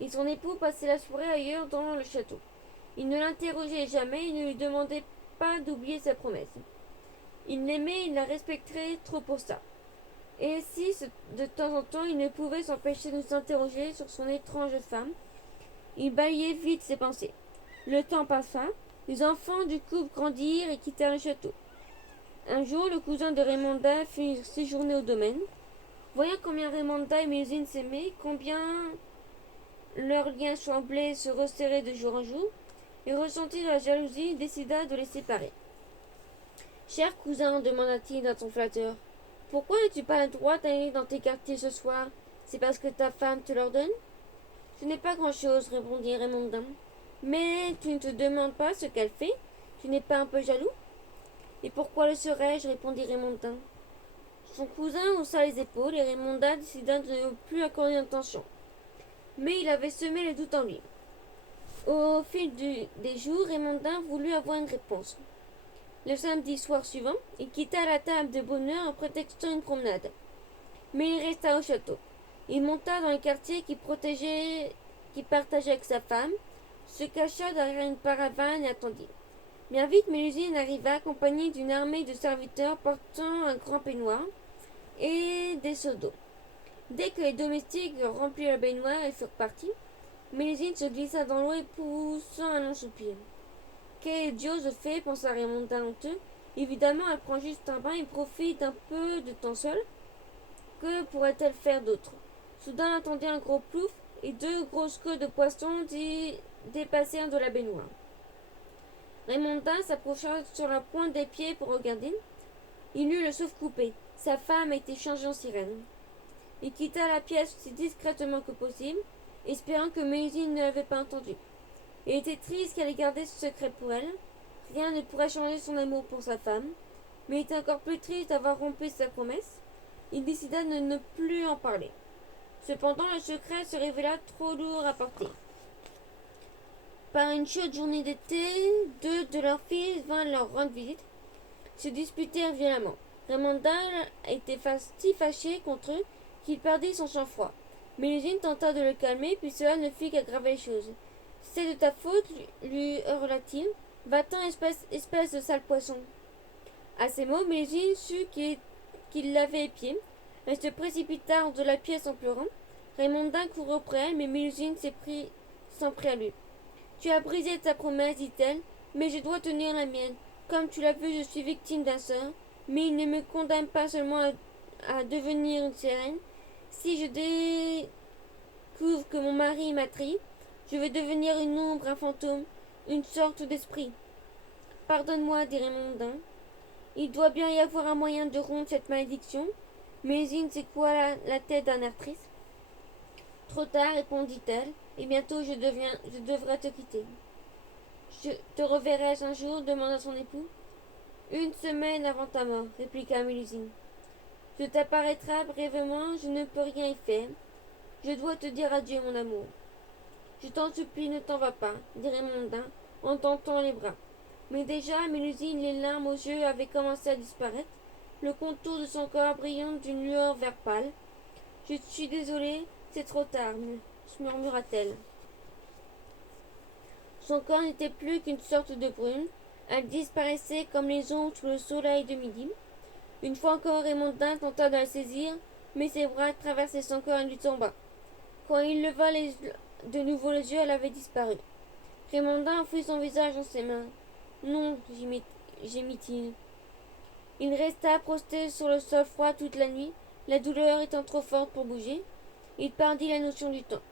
et son époux passait la soirée ailleurs dans le château. Il ne l'interrogeait jamais et ne lui demandait pas d'oublier sa promesse. Il l'aimait et il la respecterait trop pour ça. Et si, de temps en temps, il ne pouvait s'empêcher de s'interroger sur son étrange femme, il balayait vite ses pensées. Le temps passa, les enfants du couple grandirent et quittèrent le château. Un jour, le cousin de Raymondin fit séjourner au domaine. Voyant combien Raymondin et Mélusine s'aimaient, combien leur lien semblait se resserrer de jour en jour, il ressentit de la jalousie et décida de les séparer. Cher cousin, demanda-t-il à son flatteur, pourquoi n'as-tu pas le droit d'aller dans tes quartiers ce soir? C'est parce que ta femme te l'ordonne? Ce n'est pas grand-chose, répondit Raymondin. Mais tu ne te demandes pas ce qu'elle fait? Tu n'es pas un peu jaloux? Et pourquoi le serais-je? Répondit Raymondin. Son cousin haussa les épaules et Raymondin décida de ne plus accorder d'attention. Mais il avait semé le doute en lui. Au fil des jours, Raymondin voulut avoir une réponse. Le samedi soir suivant, il quitta la table de bonheur en prétextant une promenade. Mais il resta au château. Il monta dans le quartier qu'il partageait avec sa femme, se cacha derrière une paravane et attendit. Bien vite, Mélusine arriva accompagnée d'une armée de serviteurs portant un grand peignoir et des seaux d'eau. Dès que les domestiques eurent rempli la baignoire et furent partis, Mélusine se glissa dans l'eau et poussant un long soupir. Quelle idiote fait, pensa Raymondin honteux. Évidemment, elle prend juste un bain et profite un peu de temps seul. Que pourrait-elle faire d'autre? Soudain, elle entendit un gros plouf et deux grosses queues de poisson dépassèrent de la baignoire. Raymondin s'approcha sur la pointe des pieds pour regarder. Il eut le souffle coupé. Sa femme était changée en sirène. Il quitta la pièce aussi discrètement que possible, espérant que Mélusine ne l'avait pas entendu. Il était triste qu'elle ait gardé ce secret pour elle. Rien ne pourrait changer son amour pour sa femme, mais il était encore plus triste d'avoir rompu sa promesse. Il décida de ne plus en parler. Cependant, le secret se révéla trop lourd à porter. Par une chaude journée d'été, deux de leurs fils vinrent leur rendre visite, se disputèrent violemment. Raymondin était si fâché contre eux qu'il perdit son sang-froid. Mélusine tenta de le calmer, puis cela ne fit qu'aggraver les choses. C'est de ta faute, lui hurla-t-il. Va-t'en, espèce de sale poisson. À ces mots, Mélusine sut qu'il l'avait épié. Elle se précipita hors de la pièce en pleurant. Raymondin courut auprès d'elle, mais Mélusine s'en prit à lui. Tu as brisé ta promesse, dit-elle, mais je dois tenir la mienne. Comme tu l'as vu, je suis victime d'un sort, mais il ne me condamne pas seulement à devenir une sirène. Si je découvre que mon mari m'a trahi, je vais devenir une ombre, un fantôme, une sorte d'esprit. Pardonne-moi, dit Raymondin. Il doit bien y avoir un moyen de rompre cette malédiction. Mélusine secoua la tête d'un air triste. Trop tard, répondit-elle, et bientôt je devrais te quitter. Te reverrai-je un jour demanda son époux. Une semaine avant ta mort, répliqua Mélusine. Je t'apparaîtrai brièvement, je ne peux rien y faire. Je dois te dire adieu, mon amour. Je t'en supplie, ne t'en vas pas, dit Raymondin en tentant les bras. Mais déjà, Mélusine, les larmes aux yeux, avaient commencé à disparaître, le contour de son corps brillant d'une lueur vert pâle. Je suis désolée, c'est trop tard, murmura-t-elle. Son corps n'était plus qu'une sorte de brume. Elle disparaissait comme les ombres sous le soleil de midi. Une fois encore, Raymondin tenta de la saisir, mais ses bras traversaient son corps et lui tomba. Quand il leva de nouveau les yeux, elle avait disparu. Raymondin enfouit son visage dans ses mains. Non, gémit-il. Il resta prostré sur le sol froid toute la nuit, la douleur étant trop forte pour bouger. Il perdit la notion du temps.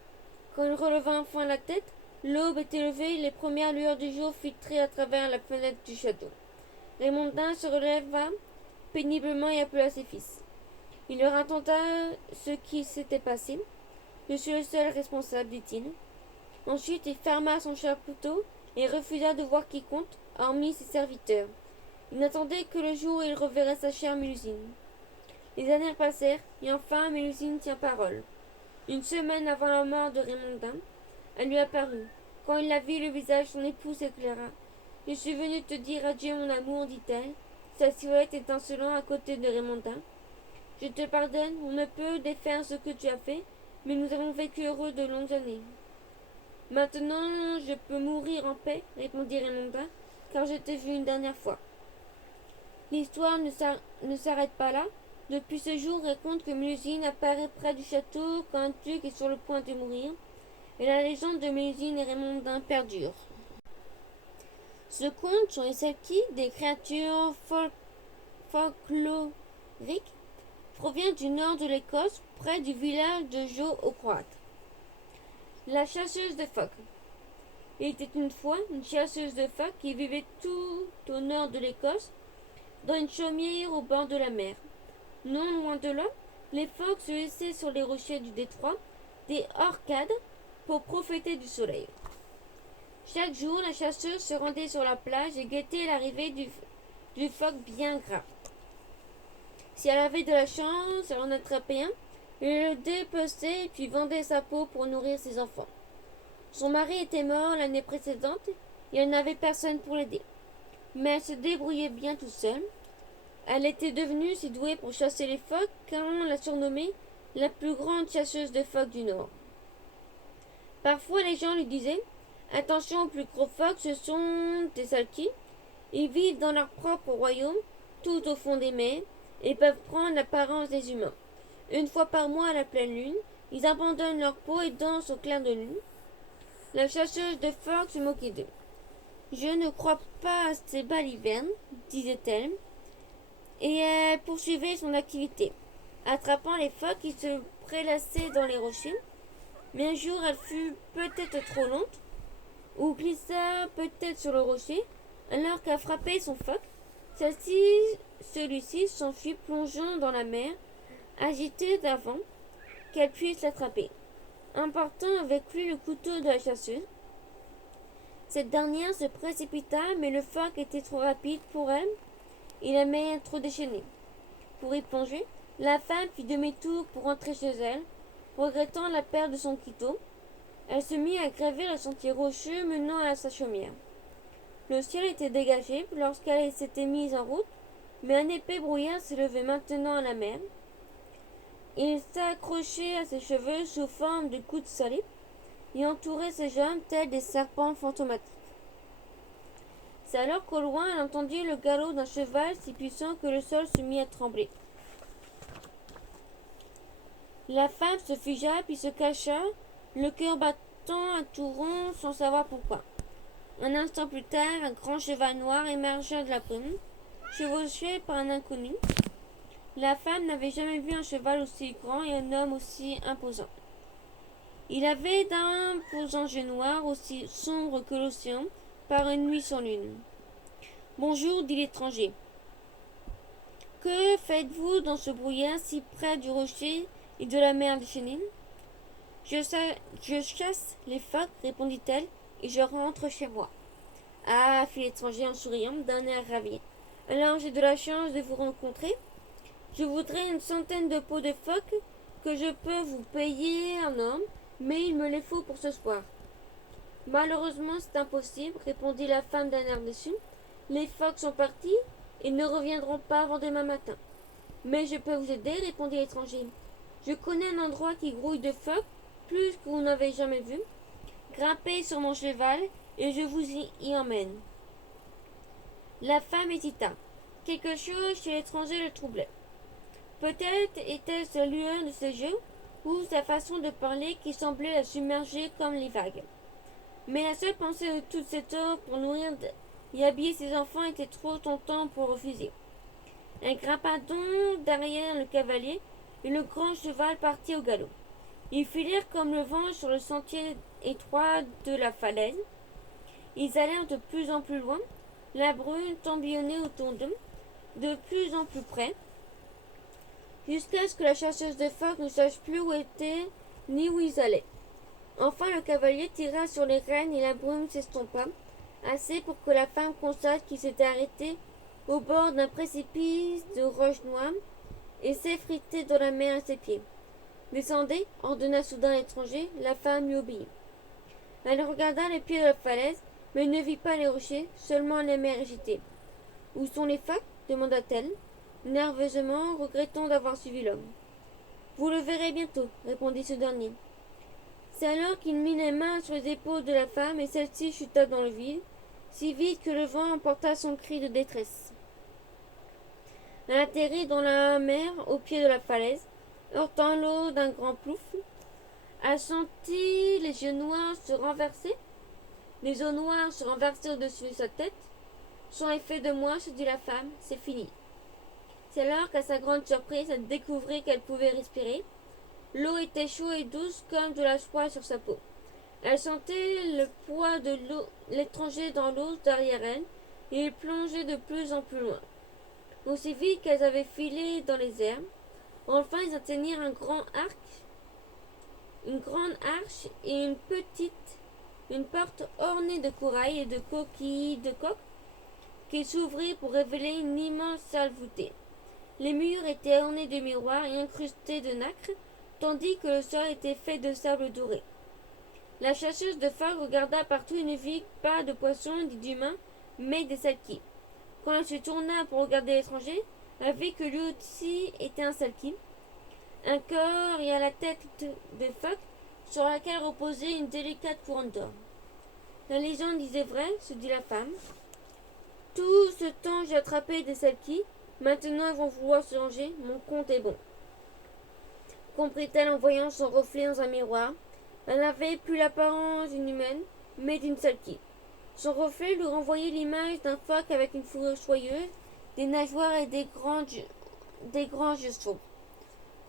Quand il releva enfin la tête, l'aube était levée et les premières lueurs du jour filtraient à travers la fenêtre du château. Raymondin se releva péniblement et appela ses fils. Il leur raconta ce qui s'était passé. Je suis le seul responsable, dit-il. Ensuite, il ferma son chapiteau et refusa de voir quiconque, hormis ses serviteurs. Il n'attendait que le jour où il reverrait sa chère Mélusine. Les années passèrent, et enfin Mélusine tient parole. Une semaine avant la mort de Raymondin, elle lui apparut. Quand il la vit, le visage de son époux s'éclaira. Je suis venue te dire adieu, mon amour, dit-elle, sa silhouette étincelant à côté de Raymondin. Je te pardonne, on ne peut défaire ce que tu as fait, mais nous avons vécu heureux de longues années. Maintenant, je peux mourir en paix, répondit Raymondin, car je t'ai vu une dernière fois. L'histoire ne s'arrête pas là. Depuis ce jour, raconte que Mélusine apparaît près du château quand un duc est sur le point de mourir, et la légende de Mélusine et Raymondin perdure. Ce conte sur les Selkies, des créatures folkloriques, provient du nord de l'Écosse, près du village de Jo aux Croates. La chasseuse de phoques. Il était une fois une chasseuse de phoques qui vivait tout au nord de l'Écosse, dans une chaumière au bord de la mer. Non loin de là, les phoques se laissaient sur les rochers du détroit des orcades pour profiter du soleil. Chaque jour, la chasseuse se rendait sur la plage et guettait l'arrivée du phoque bien gras. Si elle avait de la chance, elle en attrapait un, et le dépeçait puis vendait sa peau pour nourrir ses enfants. Son mari était mort l'année précédente et elle n'avait personne pour l'aider. Mais elle se débrouillait bien toute seule. Elle était devenue si douée pour chasser les phoques qu'on l'a surnommée la plus grande chasseuse de phoques du Nord. Parfois les gens lui disaient « Attention aux plus gros phoques, ce sont des Selkies » Ils vivent dans leur propre royaume, tout au fond des mers, et peuvent prendre l'apparence des humains. Une fois par mois à la pleine lune, ils abandonnent leur peau et dansent au clair de lune. La chasseuse de phoques se moquait d'eux. Je ne crois pas à ces balivernes, disait-elle, et elle poursuivait son activité, attrapant les phoques qui se prélassaient dans les rochers. Mais un jour, elle fut peut-être trop lente, ou glissa peut-être sur le rocher, alors qu'elle frappait son phoque. Celui-ci s'enfuit plongeant dans la mer, agité d'avant qu'elle puisse l'attraper, emportant avec lui le couteau de la chasseuse. Cette dernière se précipita, mais le phoque était trop rapide pour elle et la mer trop déchaînée. Pour y plonger, la femme fit demi-tour pour rentrer chez elle, regrettant la perte de son couteau. Elle se mit à graver le sentier rocheux menant à sa chaumière. Le ciel était dégagé lorsqu'elle s'était mise en route, mais un épais brouillard s'élevait maintenant à la mer. Il s'accrochait à ses cheveux sous forme de coups de salib et entourait ses jambes tels des serpents fantomatiques. C'est alors qu'au loin elle entendit le galop d'un cheval si puissant que le sol se mit à trembler. La femme se figea puis se cacha, le cœur battant à tout rond sans savoir pourquoi. Un instant plus tard, un grand cheval noir émergea de la brume, chevauché par un inconnu. La femme n'avait jamais vu un cheval aussi grand et un homme aussi imposant. Il avait d'imposants yeux noirs aussi sombres que l'océan par une nuit sans lune. « Bonjour, dit l'étranger. Que faites-vous dans ce brouillard si près du rocher et de la mer déchaînée ? Je chasse les phoques, répondit-elle, et je rentre chez moi. Ah, fit l'étranger en souriant d'un air ravi. Alors j'ai de la chance de vous rencontrer. Je voudrais une centaine de peaux de phoques que je peux vous payer en or, mais il me les faut pour ce soir. Malheureusement, c'est impossible, répondit la femme d'un air déçu. Les phoques sont partis et ne reviendront pas avant demain matin. Mais je peux vous aider, répondit l'étranger. Je connais un endroit qui grouille de phoques, plus que vous n'avez jamais vu. Grimpez sur mon cheval et je vous y emmène. La femme hésita. Quelque chose chez l'étranger le troublait. Peut-être était-ce la lueur de ses yeux ou sa façon de parler qui semblait la submerger comme les vagues. Mais la seule pensée de toute cette heure pour nourrir et habiller ses enfants était trop tentant pour refuser. Elle grimpa donc derrière le cavalier et le grand cheval partit au galop. Ils filèrent comme le vent sur le sentier étroit de la falaise. Ils allèrent de plus en plus loin, la brume tourbillonnait autour d'eux, de plus en plus près, jusqu'à ce que la chasseuse de phoques ne sache plus où étaient ni où ils allaient. Enfin le cavalier tira sur les rênes et la brume s'estompa, assez pour que la femme constate qu'il s'était arrêté au bord d'un précipice de roches noires et s'effritait dans la mer à ses pieds. Descendez, ordonna soudain l'étranger, la femme lui obéit. Elle regarda les pieds de la falaise, mais ne vit pas les rochers, seulement les mers agitées. Où sont les phoques demanda-t-elle, nerveusement, regrettant d'avoir suivi l'homme. Vous le verrez bientôt, répondit ce dernier. C'est alors qu'il mit les mains sur les épaules de la femme et celle-ci chuta dans le vide, si vite que le vent emporta son cri de détresse. Elle atterrit dans la mer au pied de la falaise, heurtant l'eau d'un grand plouf. Elle sentit les yeux noirs se renverser, les eaux noires se renverser au-dessus de sa tête. Son effet de moi, se dit la femme, c'est fini. C'est alors qu'à sa grande surprise, elle découvrit qu'elle pouvait respirer. L'eau était chaude et douce comme de la soie sur sa peau. Elle sentait le poids de l'étranger dans l'eau derrière elle, et il plongeait de plus en plus loin. Aussi vite qu'elles avaient filé dans les herbes, enfin ils atteignirent une grande arche et une porte ornée de corail et de coquilles de coq, qui s'ouvrit pour révéler une immense salle voûtée. Les murs étaient ornés de miroirs et incrustés de nacre, tandis que le sol était fait de sable doré. La chasseuse de phoques regarda partout et ne vit pas de poissons ni d'humains, mais des salkis. Quand elle se tourna pour regarder l'étranger, elle vit que lui aussi était un salki, un corps et à la tête de phoque sur laquelle reposait une délicate couronne d'or. La légende disait vrai, se dit la femme. Tout ce temps, j'ai attrapé des Selkies. Maintenant, ils vont vouloir se ranger. Mon compte est bon. Comprit-elle en voyant son reflet dans un miroir. Elle n'avait plus l'apparence d'une humaine, mais d'une Selkie. Son reflet lui renvoyait l'image d'un phoque avec une fourrure soyeuse, des nageoires et des grands yeux sombres.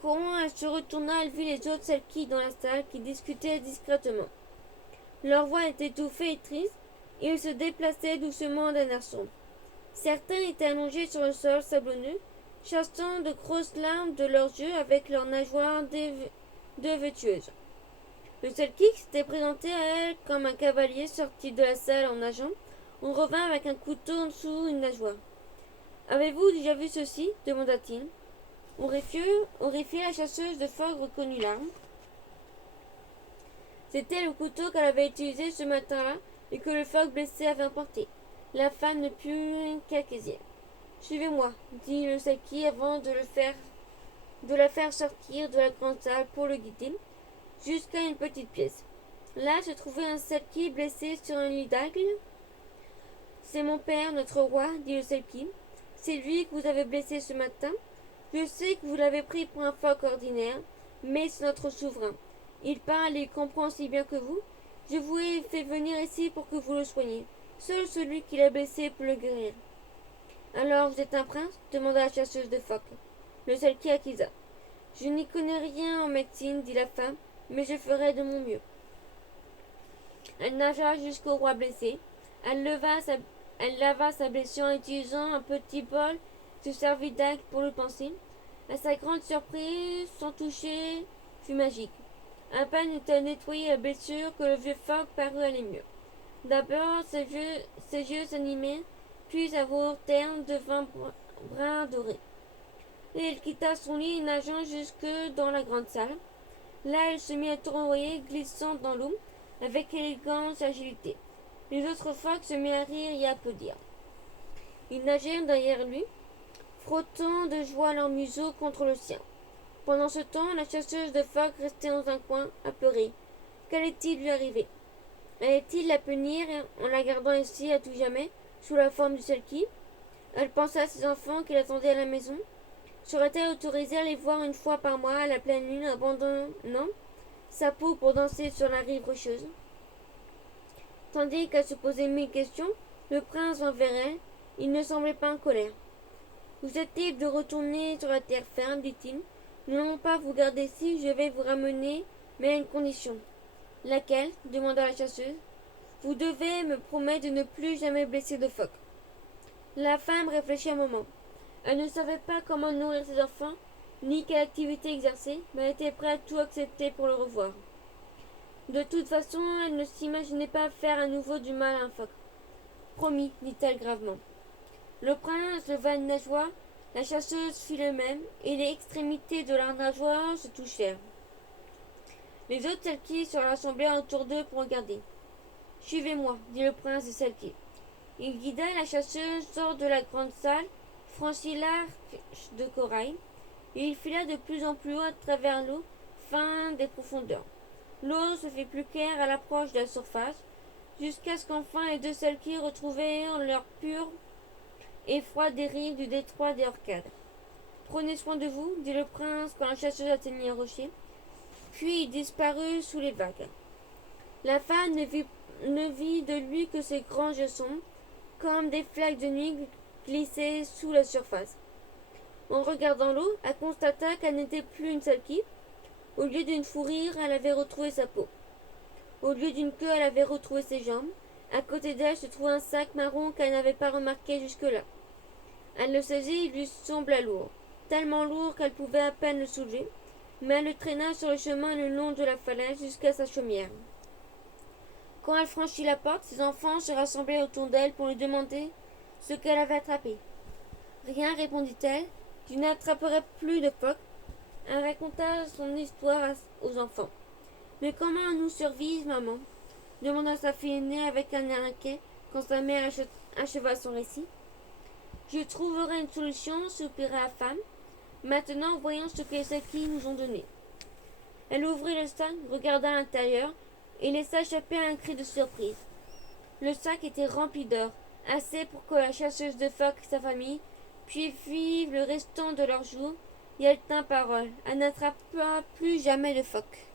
Courant, elle se retourna, elle vit les autres Selkies dans la salle qui discutaient discrètement. Leur voix était étouffée et triste, et ils se déplaçaient doucement d'un air sombre. Certains étaient allongés sur le sol sablonneux, chassant de grosses larmes de leurs yeux avec leurs nageoires dévétueuses. Le Selkie qui s'était présenté à elle comme un cavalier sorti de la salle en nageant, on revint avec un couteau en dessous une nageoire. Avez-vous déjà vu ceci demanda-t-il. Horrifiée, la chasseuse de phoques reconnut l'arme. C'était le couteau qu'elle avait utilisé ce matin-là et que le phoque blessé avait emporté. La femme ne put qu'acquiescer. Suivez-moi, dit le Selkie avant de la faire sortir de la grande salle pour le guider jusqu'à une petite pièce. Là se trouvait un Selkie blessé sur un lit d'aigle. C'est mon père, notre roi, dit le Selkie. C'est lui que vous avez blessé ce matin. Je sais que vous l'avez pris pour un phoque ordinaire, mais c'est notre souverain. Il parle et il comprend aussi bien que vous. Je vous ai fait venir ici pour que vous le soigniez. Seul celui qui l'a blessé peut le guérir. Alors, vous êtes un prince demanda la chasseuse de phoques. Le Selkie acquiesça. Je n'y connais rien en médecine, dit la femme, mais je ferai de mon mieux. Elle nagea jusqu'au roi blessé. Elle lava sa blessure en utilisant un petit bol, se servit d'aigle pour le panser. À sa grande surprise, son toucher fut magique. À peine eut-elle nettoyé la blessure que le vieux phoque parut aller mieux. D'abord, ses yeux s'animaient, puis sa voix terne devint brun doré. Et elle quitta son lit, nageant jusque dans la grande salle. Là, elle se mit à tournoyer, glissant dans l'eau, avec élégance et agilité. Les autres phoques se mirent à rire et à applaudir. Ils nagèrent derrière lui, frottant de joie leur museau contre le sien. Pendant ce temps, la chasseuse de phoques restait dans un coin, à pleurer. Qu'allait-il lui arriver? Allait-il la punir en la gardant ici à tout jamais, sous la forme du Selkie? Elle pensa à ses enfants qui l'attendaient à la maison. Serait-elle autorisée à les voir une fois par mois à la pleine lune, abandonnant sa peau pour danser sur la rive rocheuse? Tandis qu'elle se posait mille questions, le prince vint vers elle. Il ne semblait pas en colère. Vous êtes libre de retourner sur la terre ferme, dit-il. Nous n'allons pas vous garder ici, je vais vous ramener, mais à une condition. Laquelle demanda la chasseuse. Vous devez me promettre de ne plus jamais blesser de phoque. La femme réfléchit un moment. Elle ne savait pas comment nourrir ses enfants, ni quelle activité exercer, mais elle était prête à tout accepter pour le revoir. De toute façon, elle ne s'imaginait pas faire à nouveau du mal à un phoque. Promis, dit-elle gravement. Le prince leva une nageoire, la chasseuse fit le même, et les extrémités de leur nageoire se touchèrent. Les autres Selkies se rassemblèrent autour d'eux pour regarder. Suivez-moi, dit le prince des Selkies. Il guida la chasseuse hors de la grande salle, franchit l'arc de corail, et il fila de plus en plus haut à travers l'eau fin des profondeurs. L'eau se fit plus claire à l'approche de la surface, jusqu'à ce qu'enfin les deux Selkies retrouvèrent leur pure et froide dérive du détroit des Orcades. Prenez soin de vous, dit le prince quand la chasseuse atteignit un rocher, puis il disparut sous les vagues. La femme ne vit de lui que ses grands yeux sombres, comme des flaques de nuit glissaient sous la surface. En regardant l'eau, elle constata qu'elle n'était plus une Selkie. Au lieu d'une fourrure, elle avait retrouvé sa peau. Au lieu d'une queue, elle avait retrouvé ses jambes. À côté d'elle se trouvait un sac marron qu'elle n'avait pas remarqué jusque-là. Elle le saisit, il lui sembla lourd, tellement lourd qu'elle pouvait à peine le soulever, mais elle le traîna sur le chemin le long de la falaise jusqu'à sa chaumière. Quand elle franchit la porte, ses enfants se rassemblaient autour d'elle pour lui demander ce qu'elle avait attrapé. Rien, répondit-elle, tu n'attraperais plus de phoques. Elle raconta son histoire aux enfants. Mais comment nous survivre, maman demanda sa fille aînée avec un air inquiet quand sa mère acheva son récit. Je trouverai une solution, soupira la femme. Maintenant, voyons ce que les Selkies nous ont donné. Elle ouvrit le sac, regarda l'intérieur et laissa échapper un cri de surprise. Le sac était rempli d'or, assez pour que la chasseuse de phoques et sa famille puissent vivre le restant de leurs jours, et elle tint parole. Elle n'attrapera plus jamais de phoques.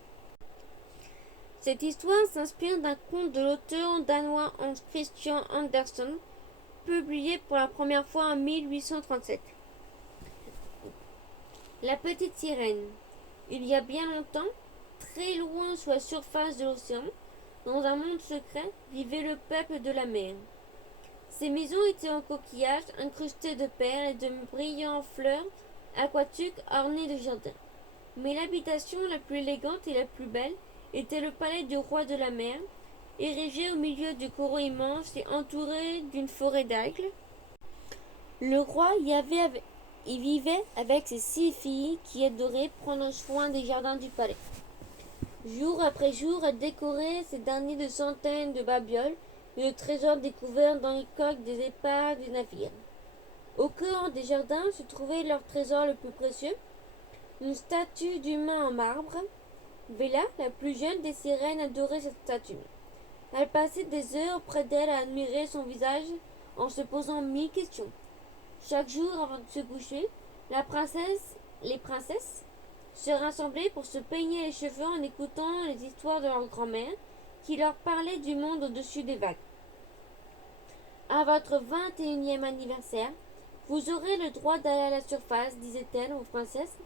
Cette histoire s'inspire d'un conte de l'auteur danois Hans Christian Andersen, publié pour la première fois en 1837. La petite sirène. Il y a bien longtemps, très loin sous la surface de l'océan, dans un monde secret, vivait le peuple de la mer. Ces maisons étaient en coquillages incrustés de perles et de brillantes fleurs aquatiques ornées de jardins. Mais l'habitation la plus élégante et la plus belle était le palais du roi de la mer, érigé au milieu de coraux immenses et entouré d'une forêt d'aigles. Le roi y vivait avec ses 6 filles qui adoraient prendre soin des jardins du palais. Jour après jour, elle décorait ces derniers de centaines de babioles et de trésors découverts dans les coques des épaves des navires. Au cœur des jardins se trouvait leur trésor le plus précieux, une statue d'humain en marbre. Vela, la plus jeune des sirènes, adorait cette statue. Elle passait des heures près d'elle à admirer son visage en se posant 1000 questions. Chaque jour avant de se coucher, les princesses se rassemblaient pour se peigner les cheveux en écoutant les histoires de leur grand-mère qui leur parlait du monde au-dessus des vagues. À votre 21e anniversaire, vous aurez le droit d'aller à la surface, disait-elle aux princesses,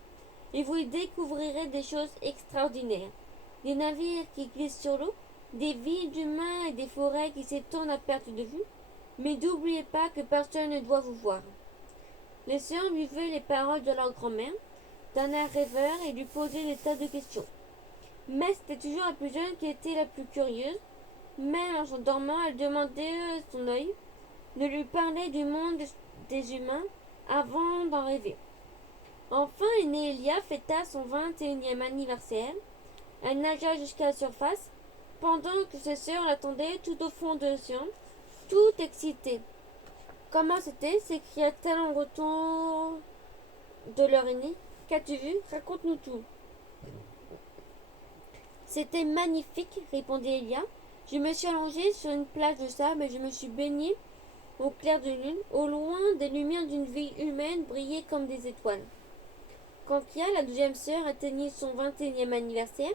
et vous y découvrirez des choses extraordinaires. Des navires qui glissent sur l'eau, des villes d'humains et des forêts qui s'étendent à perte de vue. Mais n'oubliez pas que personne ne doit vous voir. Les sœurs buvaient les paroles de leur grand-mère, d'un air rêveur, et lui posaient des tas de questions. Mais c'était toujours la plus jeune qui était la plus curieuse. Même en s'endormant, elle demandait son œil, ne lui parlait du monde des humains avant d'en rêver. Enfin, l'aînée Elia fêta son 21e anniversaire. Elle nagea jusqu'à la surface, pendant que ses sœurs l'attendaient tout au fond de l'océan, tout excitées. Comment c'était s'écria-t-elle en retour de leur aînée. Qu'as-tu vu? Raconte-nous tout. C'était magnifique, répondit Elia. Je me suis allongée sur une plage de sable et je me suis baignée au clair de lune. Au loin, des lumières d'une vie humaine brillaient comme des étoiles. Quand Kia, la deuxième sœur, atteignit son 21e anniversaire,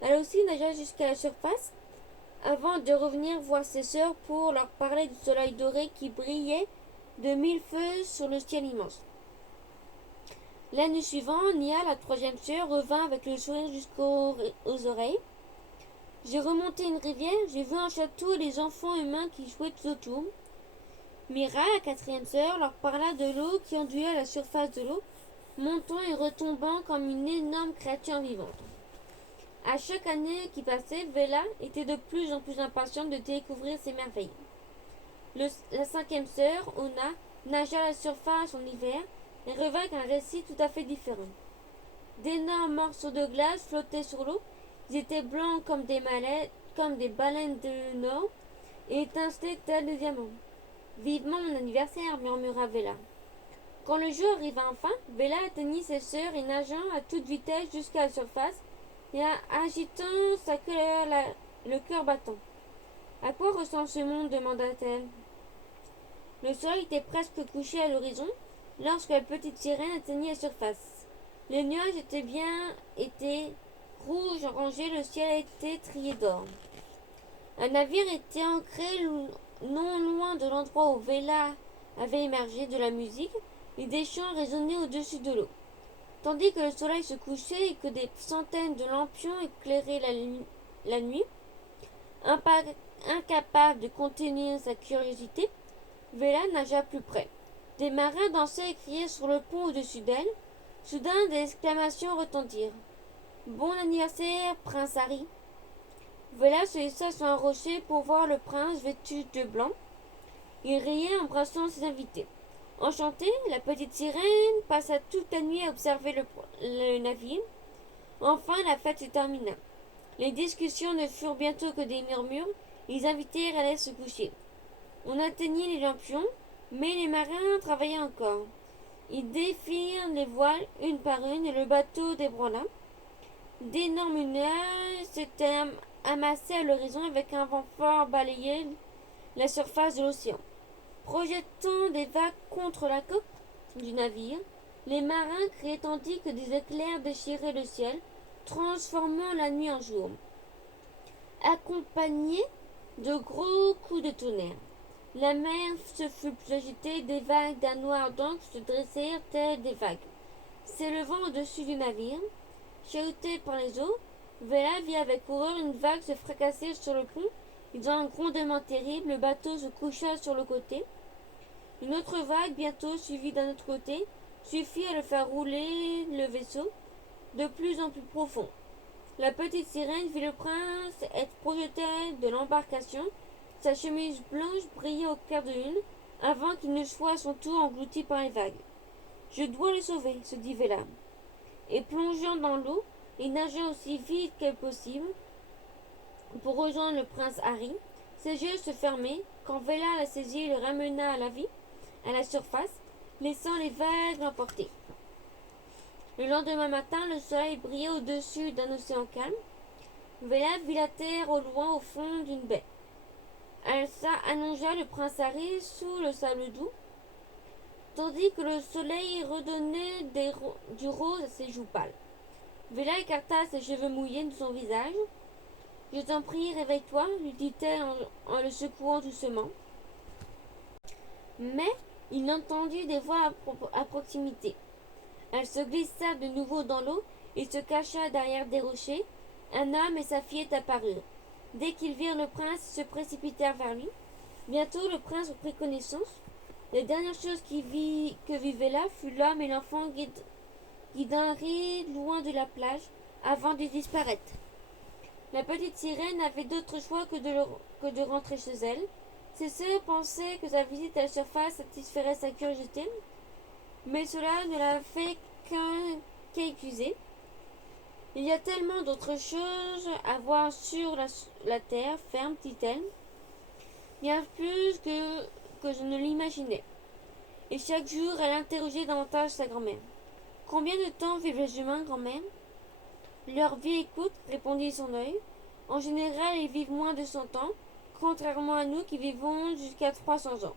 elle aussi nagea jusqu'à la surface avant de revenir voir ses sœurs pour leur parler du soleil doré qui brillait de 1000 feux sur le ciel immense. L'année suivante, Nia, la troisième sœur, revint avec le sourire jusqu'aux oreilles. J'ai remonté une rivière, j'ai vu un château et les enfants humains qui jouaient tout autour. Mira, la quatrième sœur, leur parla de l'eau qui ondulait à la surface de l'eau, montant et retombant comme une énorme créature vivante. À chaque année qui passait, Vela était de plus en plus impatiente de découvrir ces merveilles. La cinquième sœur, Ona, nagea à la surface en hiver et revint avec un récit tout à fait différent. D'énormes morceaux de glace flottaient sur l'eau. Ils étaient blancs comme des baleines de nord et étincelaient tels des diamants. Vivement mon anniversaire, murmura Vela. Quand le jour arriva enfin, Vela atteignit ses sœurs et nageant à toute vitesse jusqu'à la surface et agitant sa queue le cœur battant. À quoi ressemble ce monde? Demanda-t-elle. Le soleil était presque couché à l'horizon lorsque la petite sirène atteignit la surface. Les nuages étaient rouges rangés, le ciel était trié d'or. Un navire était ancré non loin de l'endroit où Vela avait émergé de la musique et des chants résonnaient au-dessus de l'eau. Tandis que le soleil se couchait et que des centaines de lampions éclairaient la nuit, incapable de contenir sa curiosité, Vela nagea plus près. Des marins dansaient et criaient sur le pont au-dessus d'elle. Soudain, des exclamations retentirent. « Bon anniversaire, prince Harry !» Vela se hissa sur un rocher pour voir le prince vêtu de blanc. Il riait en embrassant ses invités. Enchantée, la petite sirène passa toute la nuit à observer le navire. Enfin, la fête se termina. Les discussions ne furent bientôt que des murmures. Les invités allaient se coucher. On atteignit les lampions, mais les marins travaillaient encore. Ils défirent les voiles une par une et le bateau débranla. D'énormes nuages s'étaient amassés à l'horizon avec un vent fort balayait la surface de l'océan. Projetant des vagues contre la coque du navire, les marins criaient tandis que des éclairs déchiraient le ciel, transformant la nuit en jour, accompagnés de gros coups de tonnerre. La mer se fut plus agitée, des vagues d'un noir d'encre se dressèrent telles des vagues. S'élevant au-dessus du navire, chahuté par les eaux, Vela vit avec horreur une vague se fracasser sur le pont, et dans un grondement terrible, le bateau se coucha sur le côté. Une autre vague, bientôt suivie d'un autre côté, suffit à le faire rouler le vaisseau de plus en plus profond. La petite sirène vit le prince être projeté de l'embarcation. Sa chemise blanche brillait au quart de lune, avant qu'il ne soit à son tour englouti par les vagues. Je dois le sauver, se dit Vela. Et plongeant dans l'eau, et nageant aussi vite que possible pour rejoindre le prince Harry, ses yeux se fermaient quand Vela la saisit et le ramena à la surface, laissant les vagues l'emporter. Le lendemain matin, le soleil brillait au-dessus d'un océan calme. Vela vit la terre au loin au fond d'une baie. Elsa allongea le prince Harry sous le sable doux, tandis que le soleil redonnait du rose à ses joues pâles. Vela écarta ses cheveux mouillés de son visage. « Je t'en prie, réveille-toi, lui dit-elle en le secouant doucement. Mais il entendit des voix à proximité. Elle se glissa de nouveau dans l'eau et se cacha derrière des rochers. Un homme et sa fillette apparurent. Dès qu'ils virent le prince, ils se précipitèrent vers lui. Bientôt, le prince prit connaissance. La dernière chose que vit Vela fut l'homme et l'enfant guidant Harry loin de la plage avant de disparaître. La petite sirène n'avait d'autre choix que de rentrer chez elle. Ses sœurs pensaient que sa visite à la surface satisferait sa curiosité, mais cela ne l'a fait qu'accuser. Il y a tellement d'autres choses à voir sur la terre ferme, dit-elle, bien plus que je ne l'imaginais. Et chaque jour, elle interrogeait davantage sa grand-mère. Combien de temps vivent les humains, grand-mère? Leur vie est courte, répondit son œil. En général, ils vivent moins de 100 ans, contrairement à nous qui vivons jusqu'à 300 ans.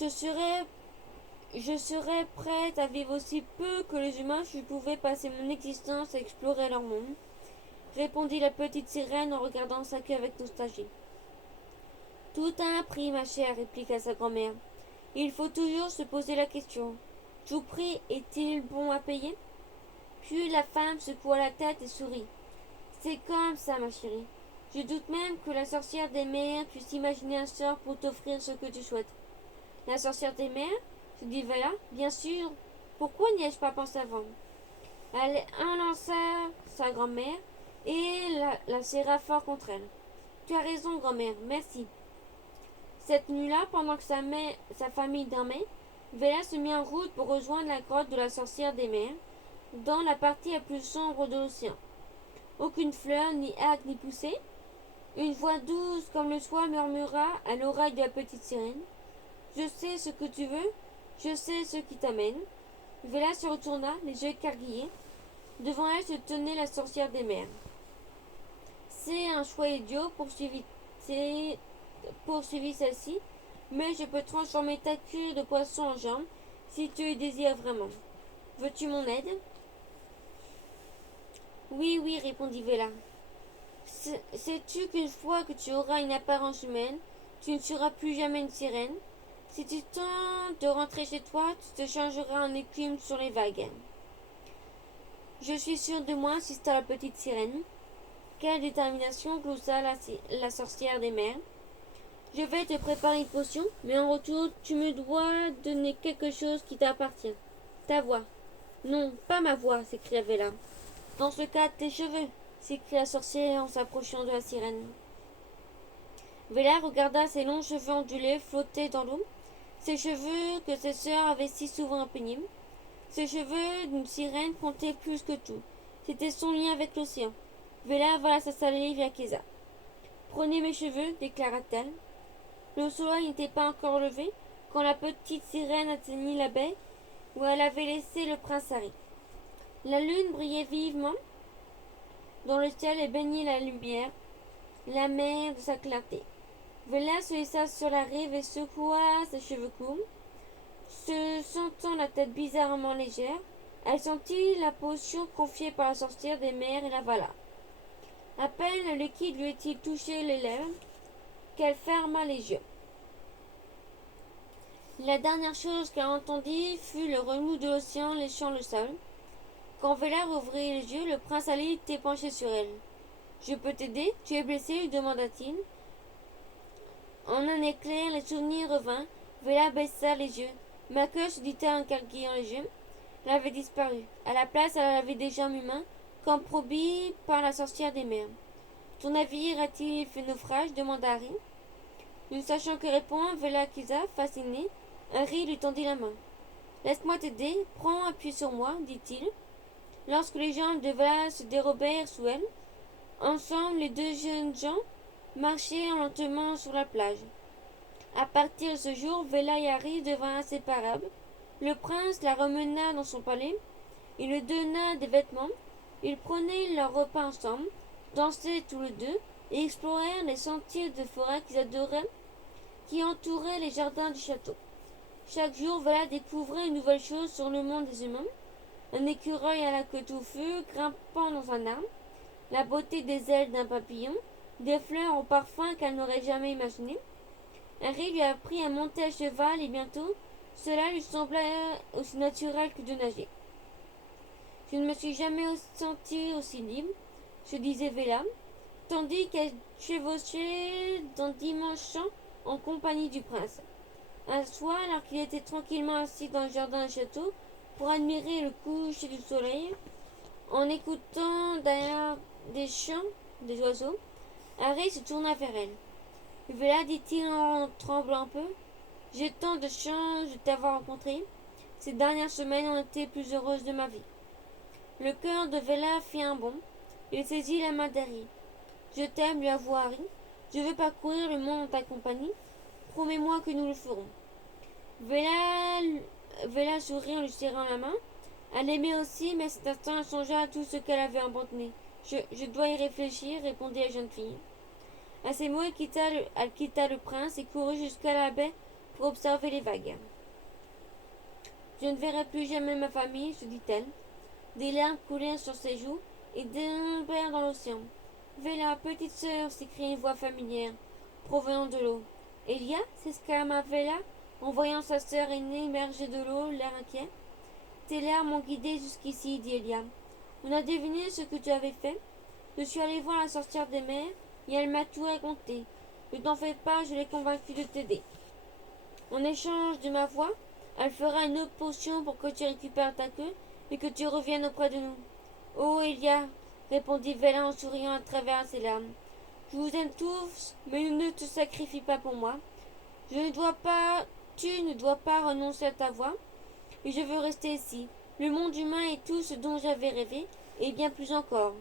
Je serais prête à vivre aussi peu que les humains si je pouvais passer mon existence à explorer leur monde, répondit la petite sirène en regardant sa queue avec nostalgie. Tout a un prix, ma chère, répliqua sa grand-mère. Il faut toujours se poser la question. Tout prix est-il bon à payer? Puis la femme secoua la tête et sourit. C'est comme ça, ma chérie. Je doute même que la sorcière des mers puisse imaginer un sort pour t'offrir ce que tu souhaites. La sorcière des mers? Se dit Vela. Bien sûr. Pourquoi n'y ai-je pas pensé avant? Elle enlaça sa grand-mère et la serra fort contre elle. Tu as raison, grand-mère, merci. Cette nuit-là, pendant que sa famille dormait, Vela se mit en route pour rejoindre la grotte de la sorcière des mers, dans la partie la plus sombre de l'océan. Aucune fleur, ni arbre, n'y poussait. Une voix douce comme le soir murmura à l'oreille de la petite sirène. Je sais ce que tu veux, je sais ce qui t'amène. Vela se retourna, les yeux écarquillés. Devant elle se tenait la sorcière des mers. C'est un choix idiot, poursuivit celle-ci, mais je peux transformer ta queue de poisson en jambe si tu le désires vraiment. Veux-tu mon aide? Oui, oui, répondit Vela. Sais-tu qu'une fois que tu auras une apparence humaine, tu ne seras plus jamais une sirène? Si tu tentes de rentrer chez toi, tu te changeras en écume sur les vagues. Je suis sûre de moi, insista la petite sirène. Quelle détermination, gloussa la sorcière des mers. Je vais te préparer une potion, mais en retour, tu me dois donner quelque chose qui t'appartient. Ta voix. Non, pas ma voix, s'écria Vela. Dans ce cas, tes cheveux, s'écria la sorcière en s'approchant de la sirène. Vela regarda ses longs cheveux ondulés flotter dans l'eau, ces cheveux que ses sœurs avaient si souvent impeignés. Ces cheveux d'une sirène comptaient plus que tout. C'était son lien avec l'océan. Vela alla s'installer via Keza. Prenez mes cheveux, déclara-t-elle. Le soleil n'était pas encore levé quand la petite sirène atteignit la baie où elle avait laissé le prince Harry. La lune brillait vivement dans le ciel et baignait la lumière, la mer de sa clarté. Vela se hissa sur la rive et secoua ses cheveux courts. Se sentant la tête bizarrement légère, elle sentit la potion confiée par la sorcière des mers et l'avala. À peine le liquide lui est-il touché les lèvres qu'elle ferma les yeux. La dernière chose qu'elle entendit fut le remous de l'océan léchant le sable. Quand Vela rouvrit les yeux, le prince Ali était penché sur elle. « Je peux t'aider? Tu es blessé ?» lui demanda-t-il. En un éclair, les souvenirs revinrent. Vela baissa les yeux. Ma queue, se dit-elle en calquillant les yeux, elle avait disparu. À la place, elle avait des jambes humaines, comme promis par la sorcière des mers. Ton navire a-t-il fait naufrage? Demanda Harry. Ne sachant que répondre, Vela accusa, fasciné. Harry lui tendit la main. Laisse-moi t'aider, prends appui sur moi, dit-il. Lorsque les jambes de Vela se dérobèrent sous elle, ensemble, les deux jeunes gens marchaient lentement sur la plage. À partir de ce jour, Vela et Harry devinrent inséparables. Le prince la remena dans son palais. Il lui donna des vêtements. Ils prenaient leur repas ensemble, dansaient tous les deux et explorèrent les sentiers de forêt qu'ils adoraient, qui entouraient les jardins du château. Chaque jour, Vela découvrait une nouvelle chose sur le monde des humains. Un écureuil à la queue touffue grimpant dans un arbre, la beauté des ailes d'un papillon, des fleurs au parfum qu'elle n'aurait jamais imaginé. Harry lui apprit à monter à cheval et bientôt, cela lui sembla aussi naturel que de nager. Je ne me suis jamais sentie aussi libre, se disait Vela, tandis qu'elle chevauchait dans d'immenses champs en compagnie du prince. Un soir, alors qu'il était tranquillement assis dans le jardin du château pour admirer le coucher du soleil, en écoutant derrière des chants des oiseaux, Harry se tourna vers elle. Vela, dit-il en tremblant un peu, j'ai tant de chance de t'avoir rencontré. Ces dernières semaines ont été les plus heureuses de ma vie. Le cœur de Vela fit un bond. Il saisit la main d'Harry. Je t'aime, lui avoua Harry. Je veux parcourir le monde en ta compagnie. Promets-moi que nous le ferons. Vela sourit en lui serrant la main. Elle aimait aussi, mais cet instant elle songea à tout ce qu'elle avait abandonné. Je dois y réfléchir, répondit la jeune fille. À ces mots, elle quitta le prince et courut jusqu'à la baie pour observer les vagues. Je ne verrai plus jamais ma famille, se dit-elle. Des larmes coulèrent sur ses joues et déambulèrent dans l'océan. Vela, petite sœur, s'écria une voix familière, provenant de l'eau. Elia, s'exclama Vela, en voyant sa sœur aînée émerger de l'eau, l'air inquiet. Tes larmes m'ont guidée jusqu'ici, dit Elia. On a deviné ce que tu avais fait. Je suis allée voir la sorcière des mers et elle m'a tout raconté. Ne t'en fais pas, je l'ai convaincue de t'aider. En échange de ma voix, elle fera une autre potion pour que tu récupères ta queue et que tu reviennes auprès de nous. Oh, Elia, répondit Vela en souriant à travers ses larmes. Je vous aime tous, mais ne te sacrifie pas pour moi. Tu ne dois pas renoncer à ta voix, et je veux rester ici. Le monde humain est tout ce dont j'avais rêvé, et bien plus encore.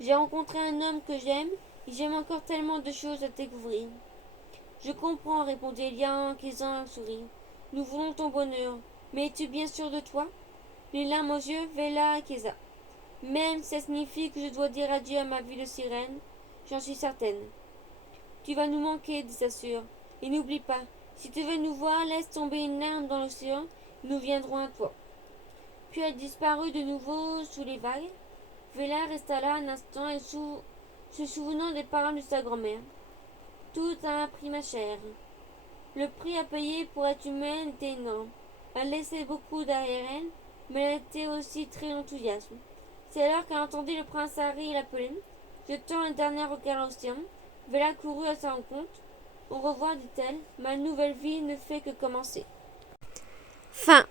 J'ai rencontré un homme que j'aime, et j'aime encore tellement de choses à découvrir. Je comprends, répondit Elia en guisant un sourire. Nous voulons ton bonheur, mais es-tu bien sûr de toi? Les larmes aux yeux, Vela acquiesça. Même si ça signifie que je dois dire adieu à ma vie de sirène, j'en suis certaine. Tu vas nous manquer, dit sa sœur. Et n'oublie pas, si tu veux nous voir, laisse tomber une larme dans l'océan, nous viendrons à toi. Puis elle disparut de nouveau sous les vagues. Vela resta là un instant et se souvenant des paroles de sa grand-mère. Tout a un prix, ma chère. Le prix à payer pour être humaine était énorme. Elle laissait beaucoup derrière elle, mais elle était aussi très enthousiaste. C'est alors qu'elle entendit le prince Harry l'appeler. Jetant un dernier regard à l'océan, Vela courut à sa rencontre. Au revoir, dit-elle, ma nouvelle vie ne fait que commencer. Fin.